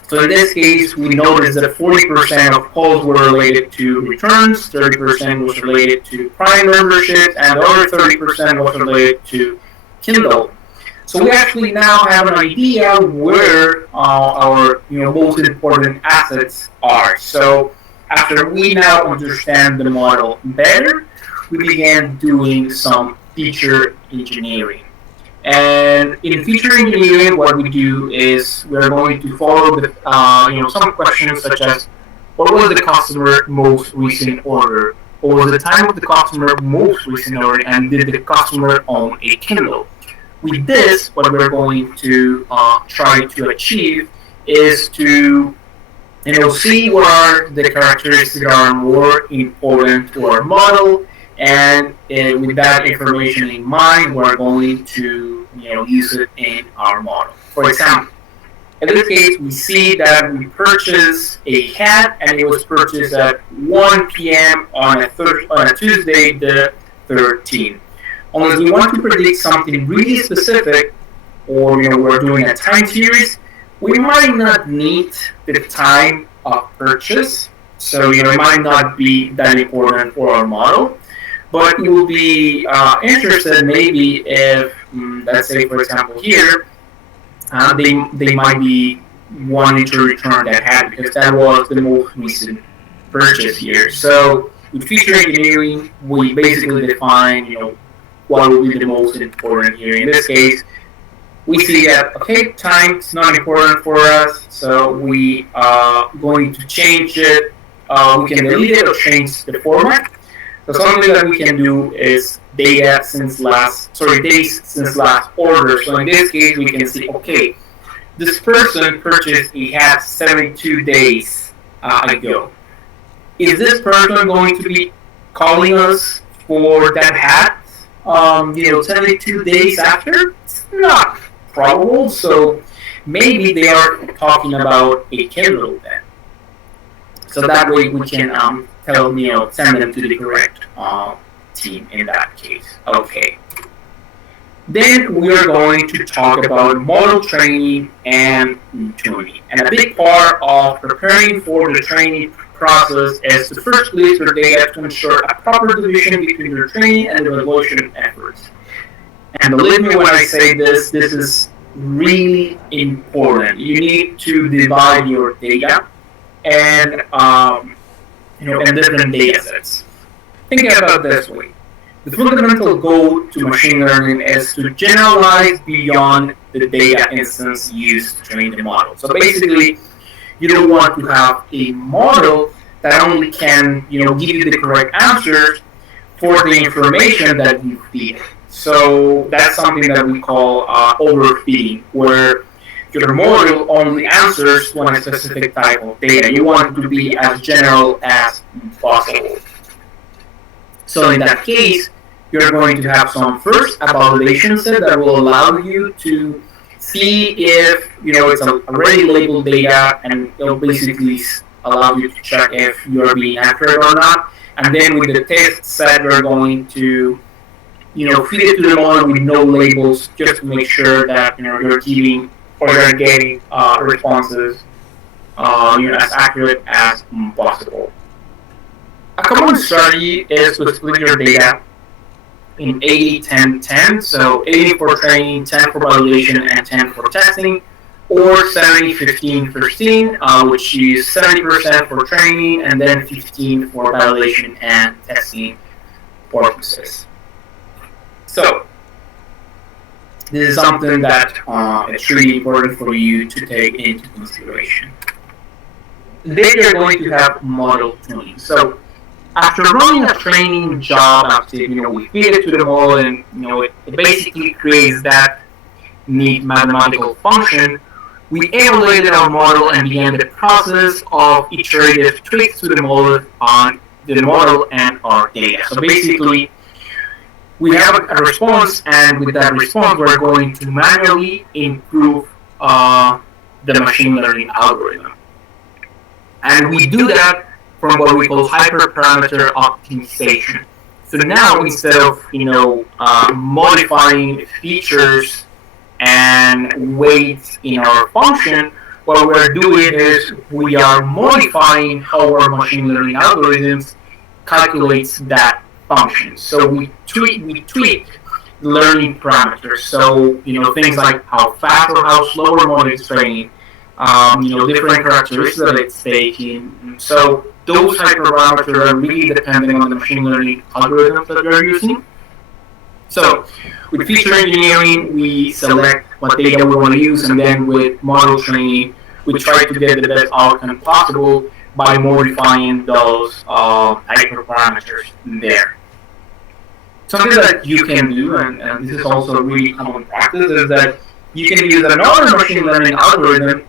So in this case, we noticed that 40% of calls were related to returns, 30% was related to Prime memberships, and the other 30% was related to Kindle. So we actually now have an idea where our most important assets are. So after we now understand the model better, we began doing some feature engineering. And in feature engineering, what we do is we're going to follow some questions such as, what was the customer most recent order? What was the time of the customer most recent order? And did the customer own a Kindle? With this, what we're going to try to achieve is to see what are the characteristics that are more important to our model, and with that information in mind, we're going to use it in our model. For example, in this case, we see that we purchased a hat, and it was purchased at 1 p.m. on a Tuesday, the 13th. Unless we want to predict something really specific, or we're doing a time series, we might not need the time of purchase. So it might not be that important for our model, but it will be interested maybe if, let's say for example here, they might be wanting to return that hat because that was the most recent purchase here. So with feature engineering, we basically define what will be the most important here. In this case, we see that, okay, time is not important for us, so we are going to change it. We can delete it or change the format. So something that we can do is days since last order. So in this case, we can see, okay, this person purchased a hat 72 days ago. Is this person going to be calling us for that hat, 72 days after? It's not probable. So maybe they are talking about a Kindle then. So that way we can send them to the correct team in that case. Okay. Then we are going to talk about model training and tuning. And a big part of preparing for the training process is to first list your data to ensure a proper division between your training and the evaluation efforts. And believe me when I say this is really important. You need to divide your data and in different data sets. Think about it this way. The fundamental goal to machine learning is to generalize beyond the data instance used to train the model. So basically, you don't want to have a model that only can give you the correct answers for the information that you feed. So that's something that we call overfeeding, where your model only answers one specific type of data. You want it to be as general as possible. So in that case, you're going to have some first a validation set that will allow you to see if it's already labeled data, and it'll basically allow you to check if you're being accurate or not. And then with the test set, we're going to feed it to the model with no labels, just to make sure that you're keeping or you're getting responses as accurate as possible. A common strategy is to split your data in 80-10-10, so 80 for training, 10 for validation, and 10 for testing, or 70-15-15, which is 70% for training and then 15 for validation and testing purposes. So this is something that it's really important for you to take into consideration. Then you're going to have model tuning. So after running a training job, after we feed it to the model, and it basically creates that neat mathematical function, we evaluated our model and began the process of iterative tweaks to the model and our data. So basically, we have a response, and with that response, we're going to manually improve the machine learning algorithm. And we do that from what we call hyperparameter optimization. So now, instead of modifying features and weights in our function, what we're doing is we are modifying how our machine learning algorithms calculates that function. So we tweak learning parameters. So things like how fast or how slow our model is training, different characteristics that it's taking. So those hyperparameters are really dependent on the machine learning algorithms that we're using. So with feature engineering, we select what data we want to use, and then with model training, we try to get the best outcome possible by modifying those hyperparameters there. Something that you can do, and this is also a really common practice, is that you can use another machine learning algorithm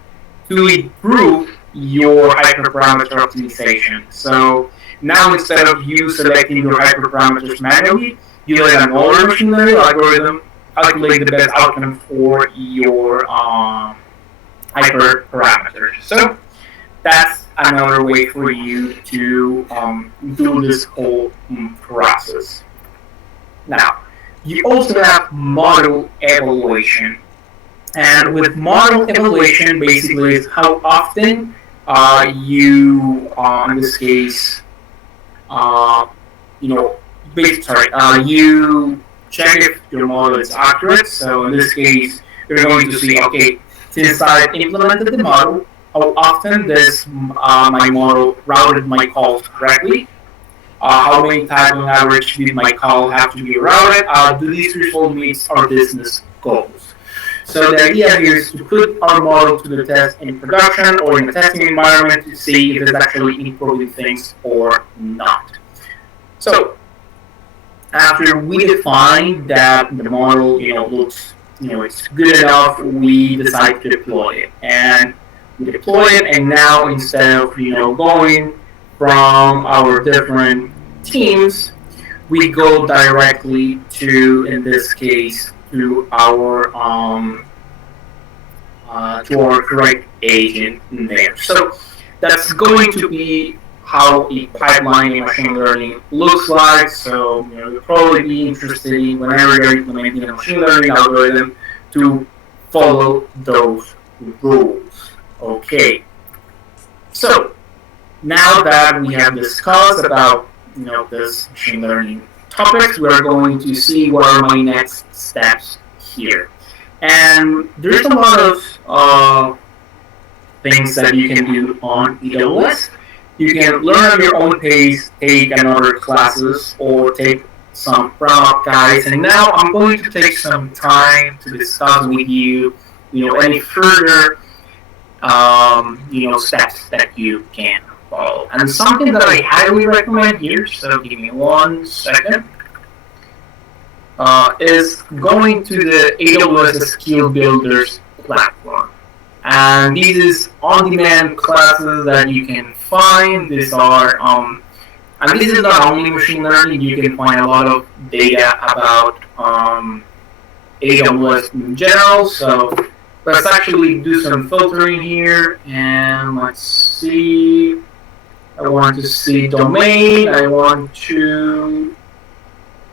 to improve your hyperparameter optimization. So now, instead of you selecting your hyperparameters manually, you let another machine learning algorithm calculate the best outcome for your hyperparameters. So that's another way for you to do this whole process. Now, you also have model evaluation. And with model evaluation, basically, is how often you, in this case, you check if your model is accurate. So in this case, you're going to see, okay, since I implemented the model, how often does my model routed my calls correctly? How many times on average did my call have to be routed? Do these results meet our business goals? So the idea here is to put our model to the test in production or in a testing environment to see if it's actually improving things or not. So after we define that the model, looks, it's good enough, we decide to deploy it. And we deploy it, and now instead of, going from our different teams, we go directly to, in this case, to our correct agent there. So that's going to be how a pipeline in machine learning looks like. So you'll probably be interested in, whenever you're implementing a machine learning algorithm, to follow those rules. Okay. So now that we have discussed about this machine learning topics, we are going to see what are my next steps here. And there's a lot of things that you can do on AWS. You can learn at your own pace, take another classes, or take some from guides. And now I'm going to take some time to discuss with you, any further, steps that you can follow. And something that I highly recommend here, so give me 1 second, is going to the AWS Skill Builders platform. And these is on-demand classes that you can find. These are, and this is not only machine learning, you can find a lot of data about AWS in general. So let's actually do some filtering here, and let's see. I want to see domain. I want to,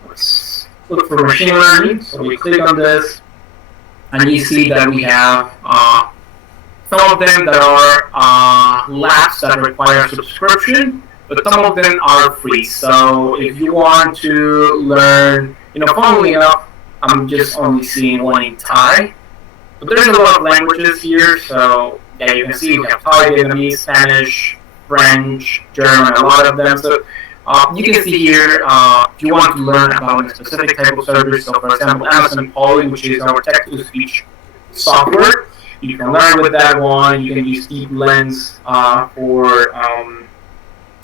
let's look for machine learning. So we click on this, and you see that we have some of them that are labs that require subscription, but some of them are free. So if you want to learn, funnily enough, I'm just only seeing one in Thai, but there's a lot of languages here. So yeah, you can see we have Thai, Vietnamese, Spanish, French, German, a lot of them. So you can see here, if you want to learn about a specific type of service, so for example, Amazon Poly, which is our text-to-speech software, you can learn with that one. You can use Deep Lens for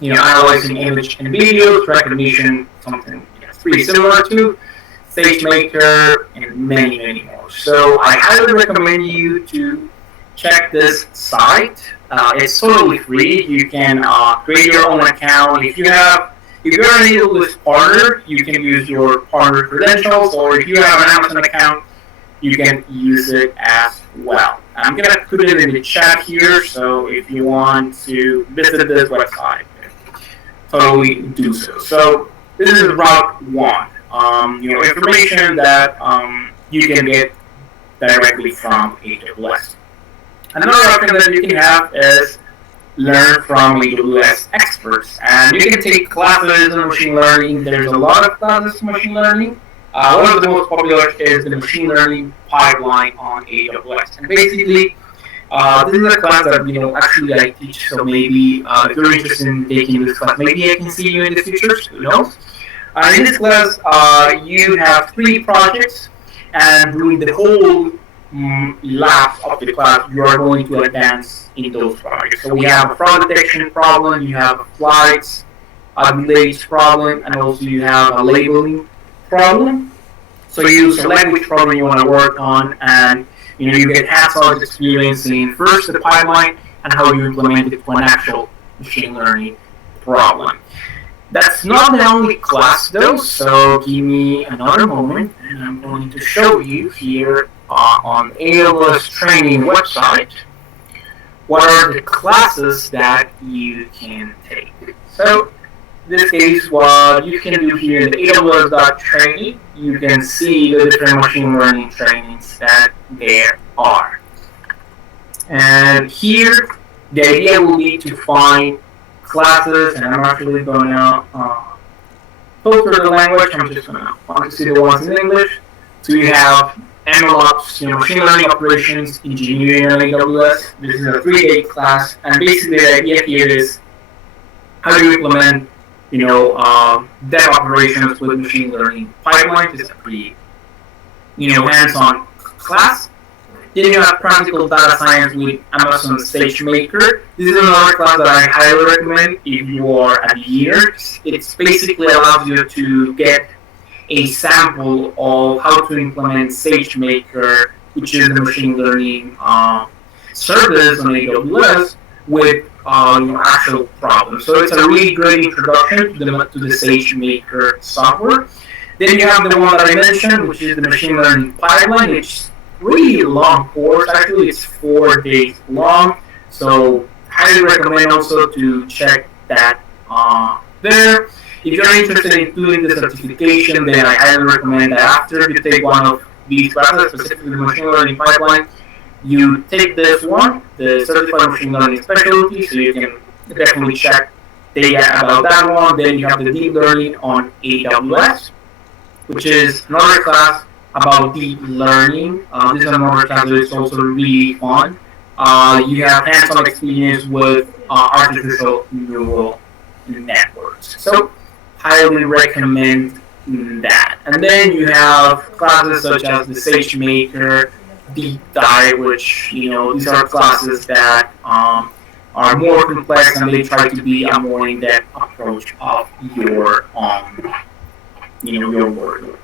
analyzing image and videos, recognition, something pretty similar to SageMaker, and many, many more. So I highly recommend you to check this site. It's totally free. You can create your own account. If you're an AWS partner, you can use your partner credentials, or if you have an Amazon account, you can use it as well. I'm going to put it in the chat here, so if you want to visit this website, totally do so. So this is route 1. Information that you can get directly from AWS. Another option that you can have is learn from AWS experts. And you can take classes in machine learning. There's a lot of classes in machine learning. One of the most popular is the machine learning pipeline on AWS. And basically, this is a class that actually I teach. So maybe if you're interested in taking this class, maybe I can see you in the future. Who knows? In this class, you have 3 projects, and during the whole lab of the class, you are going to advance in those projects. So we have a fraud detection problem, you have a flights delays problem, and also you have a labeling problem. So you select which problem you want to work on, and you get hands-on experience in first the pipeline and how you implement it to an actual machine learning problem. That's not the only class though, so give me another moment, and I'm going to show you here on AWS training website what are the classes that you can take. So in this case, what you can do here in the AWS.training, you can see the different machine learning trainings that there are. And here, the idea will be to find classes, and I'm actually going to filter the language. I'm just going to want to see the ones in English. So you have MLOps, machine learning operations engineering on AWS. This is a 3-day class, and basically the idea here is how do you implement dev operations with machine learning pipelines. It's a pretty hands-on class. Then you have practical data science with Amazon SageMaker. This is another class that I highly recommend if you are a beginner. It basically allows you to get a sample of how to implement SageMaker, which is the machine learning service on AWS, with actual problems. So it's a really great introduction to the SageMaker software. Then you have the one that I mentioned, which is the machine learning pipeline. It's really long course. Actually, it's 4 days long. So highly recommend also to check that there. If you're interested in doing the certification, then I highly recommend that after you take one of these classes, specifically the machine learning pipeline, you take this one, the certified machine learning specialty, so you can definitely check data about that one. Then you have the deep learning on AWS, which is another class about deep learning. This is another class that is also really fun. You have hands-on experience with artificial neural networks. So, highly recommend that. And then you have classes such as the SageMaker, Deep Dive, which these are classes that are more complex and they try to be a more in-depth approach of your your workload.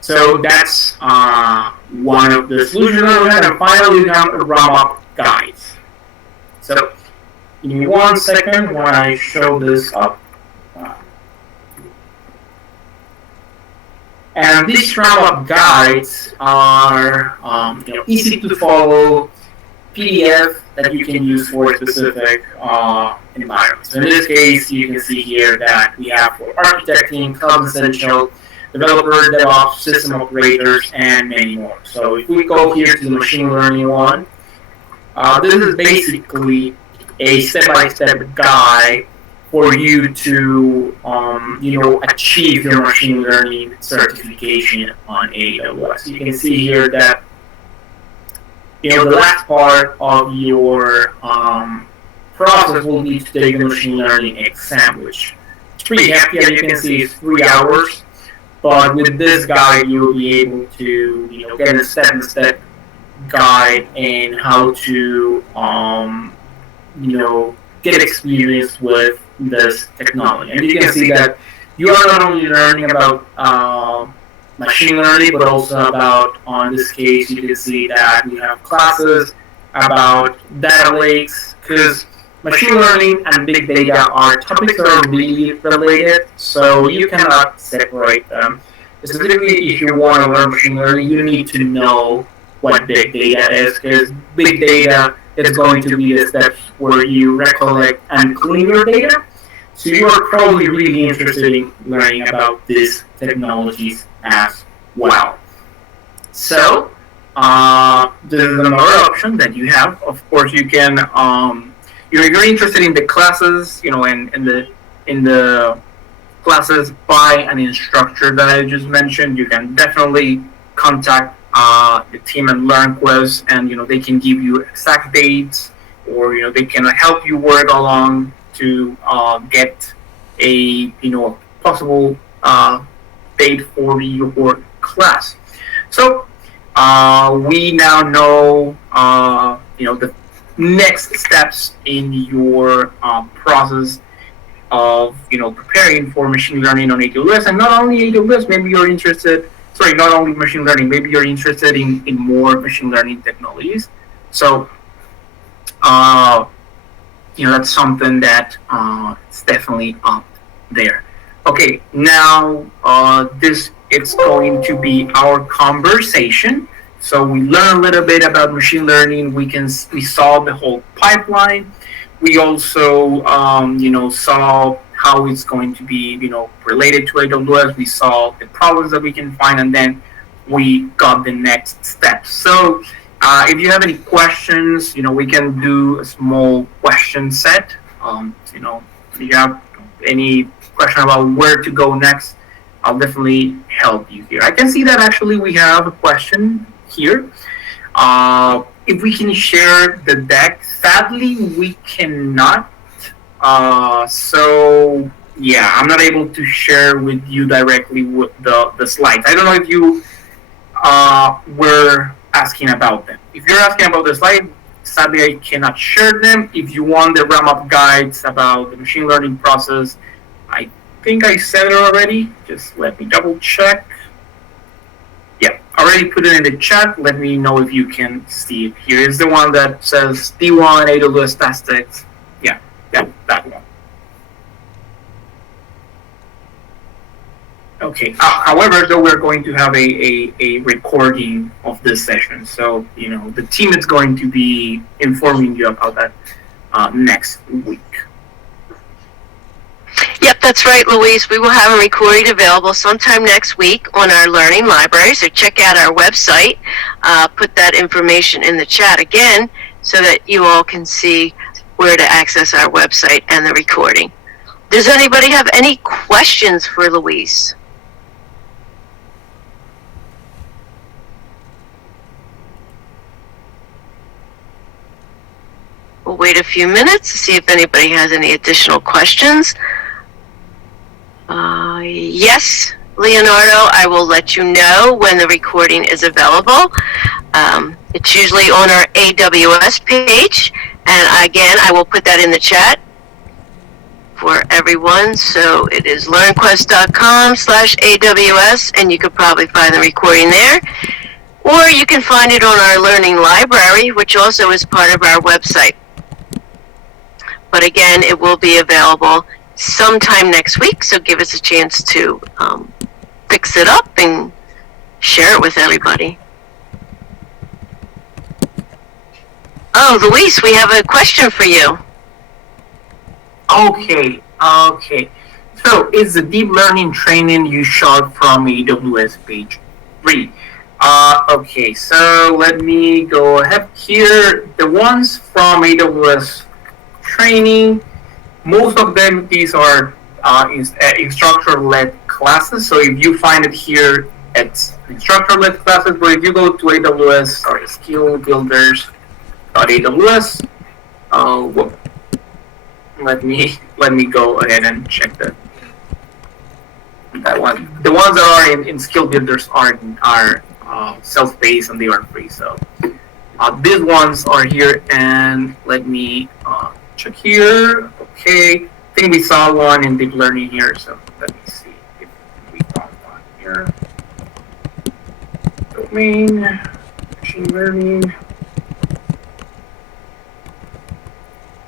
So that's one of the solutions that we have. And finally, we have wrap-up guides. So give me 1 second when I show this up. And these wrap-up guides are easy to follow, PDF that you can use for specific environments. So in this case, you can see here that we have for architecting, cloud essential, developer, DevOps, system operators, and many more. So if we go here to the machine learning one, this is basically a step-by-step guide for you to achieve your machine learning certification on AWS. You can see here that the last part of your process will be to take the machine learning exam, which is pretty hefty. As you can see, it's 3 hours. But with this guide, you'll be able to get a step-by-step guide in how to get experience with this technology. And you can see that you are not only learning about machine learning, but also about, on this case, you can see that we have classes about data lakes, because machine learning and big data are topics that are really related, so you cannot separate them. Specifically, if you want to learn machine learning, you need to know what big data is, because big data is going to be the steps where you recollect and clean your data. So you are probably really interested in learning about these technologies as well. So this is another option that you have. Of course, you can. If you're interested in the classes, in the classes by an instructor that I just mentioned, you can definitely contact the team at LearnQuest, and they can give you exact dates, or they can help you work along to get a possible date for your class. So we now know the next steps in your process of preparing for machine learning on AWS, and not only AWS. Maybe you're interested. Sorry, not only machine learning. Maybe you're interested in more machine learning technologies. So that's something that it's definitely up there. Okay, now this is going to be our conversation. So we learned a little bit about machine learning. We saw the whole pipeline. We also saw how it's going to be related to AWS. We saw the problems that we can find, and then we got the next steps. So if you have any questions, we can do a small question set. If you have any question about where to go next, I'll definitely help you here. I can see that actually we have a question here. If we can share the deck, sadly we cannot. So yeah, I'm not able to share with you directly with the slides. I don't know if you were asking about them. If you're asking about the slide, sadly I cannot share them. If you want the wrap-up guides about the machine learning process, I think I said it already. Just let me double check. already put it in the chat. Let me know if you can see it. Here is the one that says D1 AWS Statistics. Yeah, that one. Okay. However, though, we're going to have a recording of this session, so the team is going to be informing you about that next week. Yep, that's right, Luis. We will have a recording available sometime next week on our Learning Library, so check out our website. Put that information in the chat again so that you all can see where to access our website and the recording. Does anybody have any questions for Luis? We'll wait a few minutes to see if anybody has any additional questions. Yes, Leonardo, I will let you know when the recording is available. It's usually on our AWS page, and again, I will put that in the chat for everyone. So it is learnquest.com/AWS, and you could probably find the recording there. Or you can find it on our Learning Library, which also is part of our website. But again, it will be available sometime next week, so give us a chance to fix it up and share it with everybody. Oh, Luis, we have a question for you. Okay. So, is the deep learning training you shot from AWS page 3? Okay, so let me go ahead here. The ones from AWS training, most of them, these are instructor-led classes. So if you find it here, it's instructor-led classes. But if you go to AWS or skillbuilders.aws, let me go ahead and check that one. The ones that are in Skill Builders are self-paced and they are free. So these ones are here, and let me check here. Okay, I think we saw one in deep learning here, so let me see if we found one here. Domain, machine learning.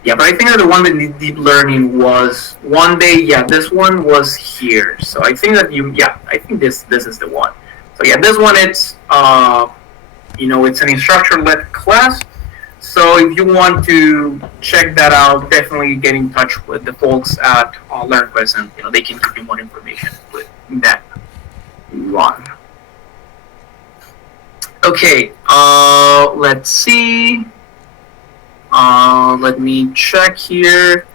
Yeah, but I think that the one that did deep learning was one day. Yeah, this one was here. So I think that I think this is the one. So yeah, this one it's it's an instructor-led class. So if you want to check that out, definitely get in touch with the folks at LearnQuest, and they can give you more information with that one. Okay, let's see. Let me check here.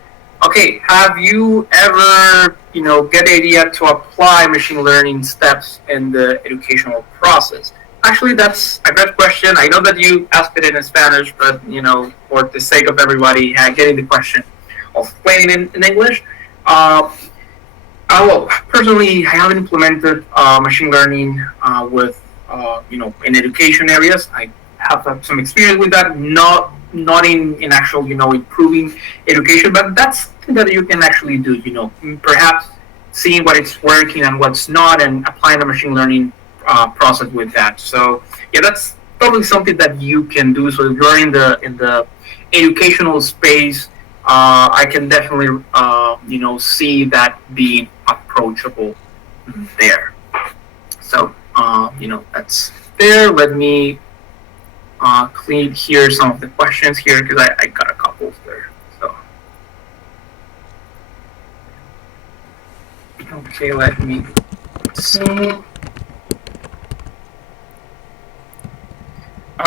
Okay, have you ever get the idea to apply machine learning steps in the educational process? Actually, that's a great question. I know that you asked it in Spanish, but for the sake of everybody getting the question of playing in English, personally, I haven't implemented machine learning with in education areas. I have some experience with that, not in actual improving education, but that's something that you can actually do. Perhaps seeing what is working and what's not, and applying the machine learning process with that. So yeah, that's probably something that you can do. So if you're in the educational space, I can definitely see that being approachable there. So that's there. Let me clean here some of the questions here, because I got a couple there. So okay, let me see.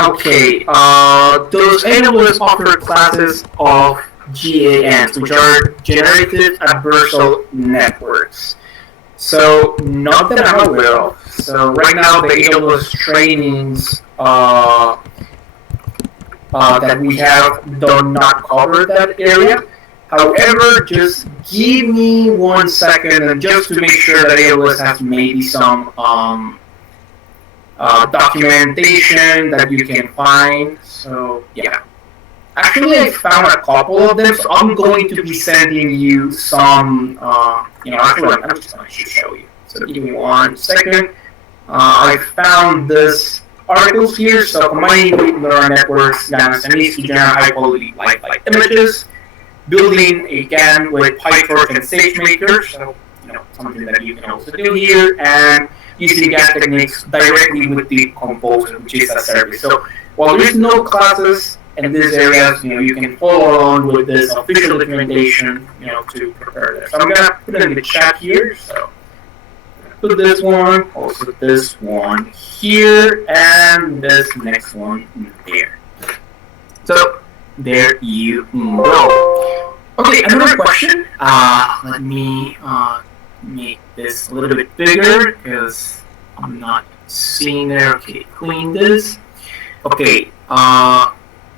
Okay, does AWS offer classes of GANs, which are Generative Adversarial Networks? So, not that I'm aware of. So, right now, the AWS trainings that we have do not cover that area. However, just give me 1 second, and just to make sure that AWS has maybe some documentation that you can find. So yeah, actually I found a couple of them, so I'm going to be sending you some actually I'm just going to show you, so give me 1 second. I found this articles here. So combining deep neural networks, data techniques to generate high quality lifelike images, building again with PyTorch and SageMaker. So something that you can also do here, and using GAN techniques directly with the composer, which is a service. So while there's no classes in these areas, you can follow along with this official documentation, to prepare this. So I'm gonna put it in the chat here. So put this one, also this one here, and this next one there. So there you go. Okay, another question. Let me make this a little bit bigger because I'm not seeing there. Okay, clean this. Okay,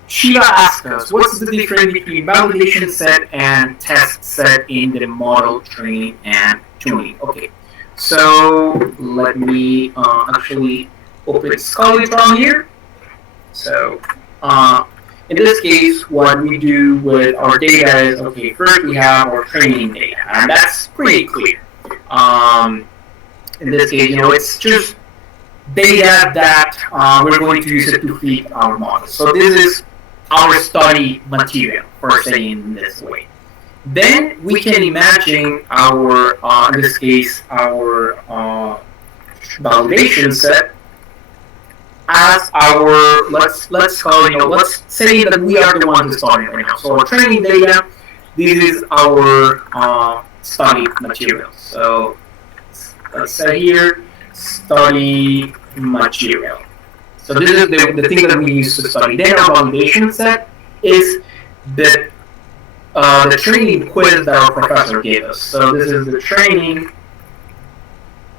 Shiva asked us, what's the difference between validation set and test set in the model training and tuning? Okay, so let me actually open Scullytron here. So in this case, what we do with our data is, okay, first we have our training data, and that's pretty clear. In this case, it's just data that we're going to use it to feed our model. So this is our study material, for saying this way. Then we can imagine our, in this case, our validation set as our, let's call it, let's say that we are the ones studying right now. So our training data, this is our study material. So let's say here, study material. So this is the thing that we use to study. Then our validation set is the training quiz that our professor gave us. So this is the training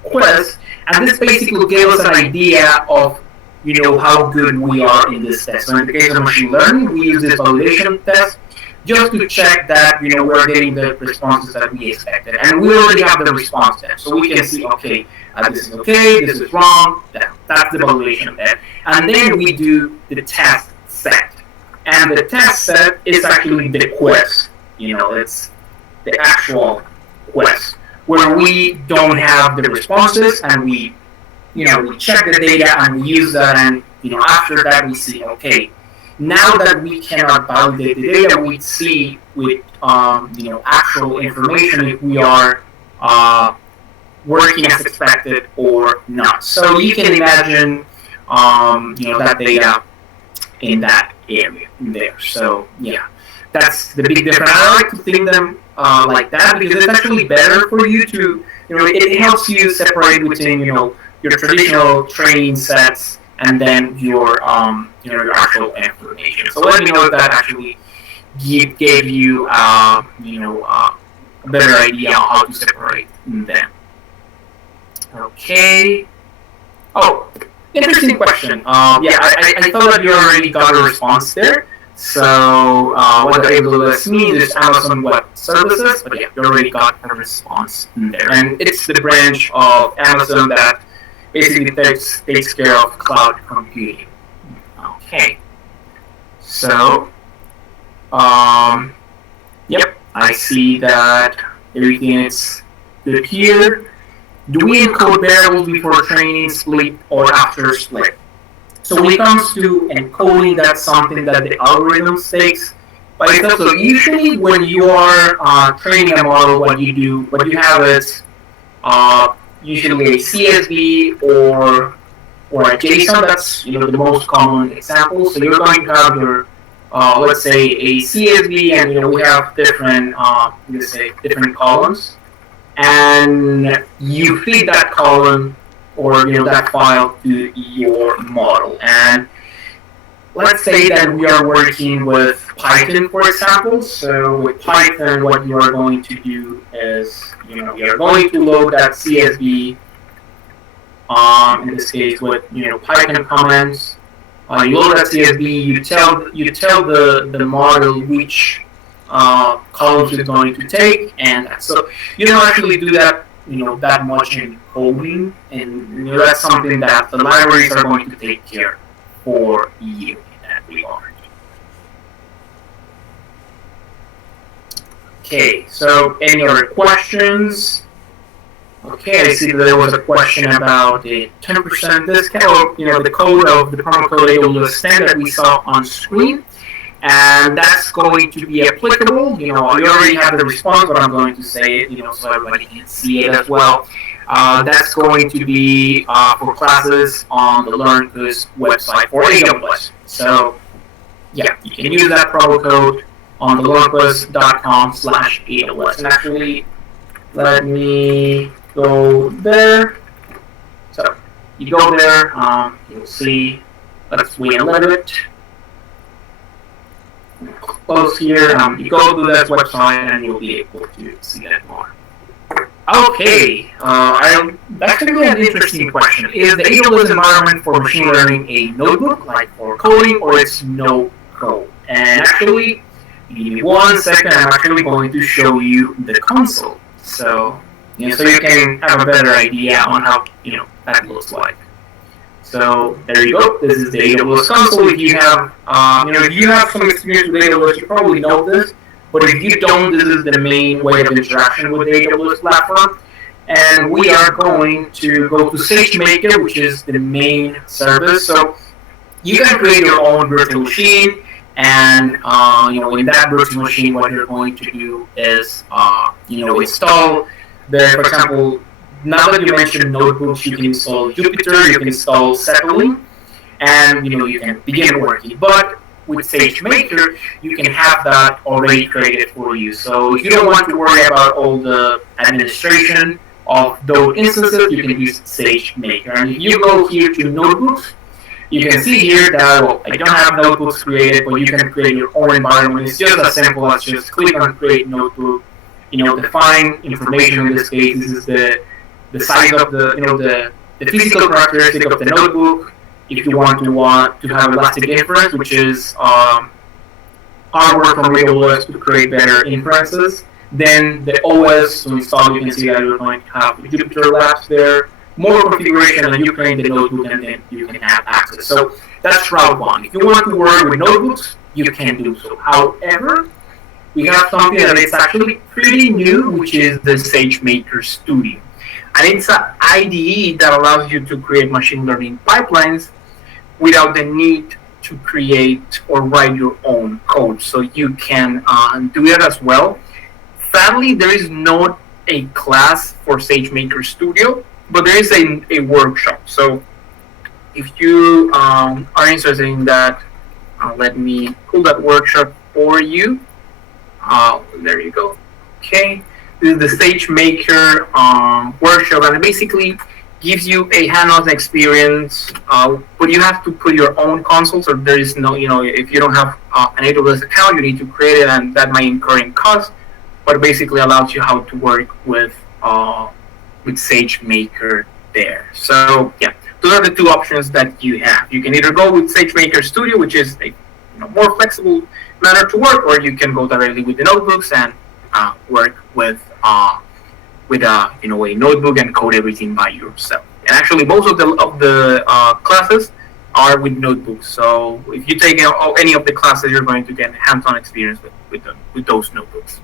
quiz, and this basically gave us an idea of how good we are in this test. So in the case of machine learning, we use this validation test just to check that we're getting the responses that we expected, and we already have the response there, so we can see, okay, this is okay, this is wrong. That's the validation there, and then we do the test set, and the test set is actually the quiz. It's the actual quiz where we don't have the responses, and we check the data and we use that, and after that we see, okay, now that we cannot validate the data, we see with actual information if we are working as expected or not. So you can imagine that data in that area there. So yeah, that's the big difference. I like to think them like that because it's actually better for you to it helps you separate between your traditional training sets and then your actual information. So let me know if that actually gave you a better idea on how to separate them. Okay. Oh, interesting question. Yeah, I thought that you already got a response there. So what AWS means is Amazon Web Services, but yeah, you already got a response there, and it's the branch of Amazon that basically takes care of cloud computing. Okay. So, yep, I see that everything is good here. Do we encode variables before training, split, or after split? So when it comes to encoding, that's something that the algorithm takes by itself. So usually when you are training a model, what you have is usually a CSV or a JSON. That's the most common example. So you're going to have your let's say a CSV, and we have different let's say different columns, and you feed that column or that file to your model. And let's say that we are working with Python, for example. So with Python, what you are going to do is you are going to load that CSV. In this case, with Python comments, you load that CSV. You tell the model which columns it's going to take, and so you don't actually do that that much in coding, and that's something that the libraries are going to take care for you in that regard. Okay, so any other questions? Okay, I see that there was a question about the 10% discount, or the code of the promo code AWS 10 that we saw on screen, and that's going to be applicable. You already have the response, but I'm going to say it, so everybody can see it as well. That's going to be for classes on the LearnQuiz website for AWS. So yeah, you can use that promo code on the learnquiz.com/AWS. And actually, let me go there. So you go there, you'll see. Let's wait a little bit. Close here. You go to that website and you'll be able to see that more. Okay, that's going to be an interesting question. Is the AWS environment for machine learning a notebook, like for coding, or it's no code? And actually, give me 1 second. I'm actually going to show you the console, so so you can have a better idea on how that looks like. So there you go. This is the AWS console. If you have if you have some experience with AWS, you probably know this. But if you don't, this is the main way of interaction with the AWS platform. And we are going to go to SageMaker, which is the main service. So you can create your own virtual machine, and in that virtual machine, what you're going to do is install the, for example, now that you mentioned notebooks, you can install Jupyter, you can install Zeppelin, and you can begin working. But with SageMaker, you can have that already created for you. So if you don't want to worry about all the administration of those instances, you can use SageMaker. And if you go here to notebooks, you can see here that, well, I don't have notebooks created, but you can create your own environment. It's just as simple as just click on create notebook, define information. In this case, this is the size of the physical characteristic of the notebook. If you want to have elastic inference, which is hardware from AWS to create better inferences, then the OS to install, you can see that you're going to have Jupyter Labs there, more configuration, and you create the notebook, and then you can have access. So that's route one. If you want to work with notebooks, you can do so. However, we have something that is actually pretty new, which is the SageMaker Studio. And it's an IDE that allows you to create machine learning pipelines without the need to create or write your own code. So you can do it as well. Sadly, there is not a class for SageMaker Studio, but there is a workshop. So if you are interested in that, let me pull that workshop for you. There you go. Okay. This is the SageMaker workshop, and it basically gives you a hands-on experience, but you have to put your own console, so there is no, if you don't have an AWS account, you need to create it, and that might incur in cost, but it basically allows you how to work with SageMaker there. So yeah, those are the two options that you have. You can either go with SageMaker Studio, which is a more flexible manner to work, or you can go directly with the notebooks and work with a notebook and code everything by yourself. And actually, most of the classes are with notebooks. So if you take any of the classes, you're going to get hands-on experience with those notebooks.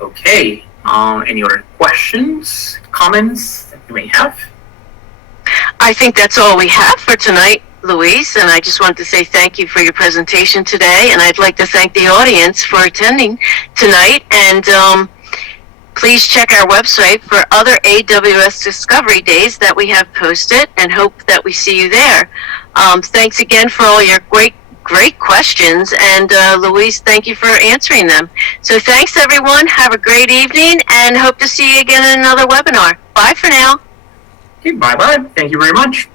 Okay. Any other questions, comments that you may have? I think that's all we have for tonight, Luis, and I just wanted to say thank you for your presentation today, and I'd like to thank the audience for attending tonight, and please check our website for other AWS Discovery Days that we have posted, and hope that we see you there. Thanks again for all your great questions, and Luis, thank you for answering them. So thanks everyone, have a great evening, and hope to see you again in another webinar. Bye for now. Okay, bye-bye. Thank you very much.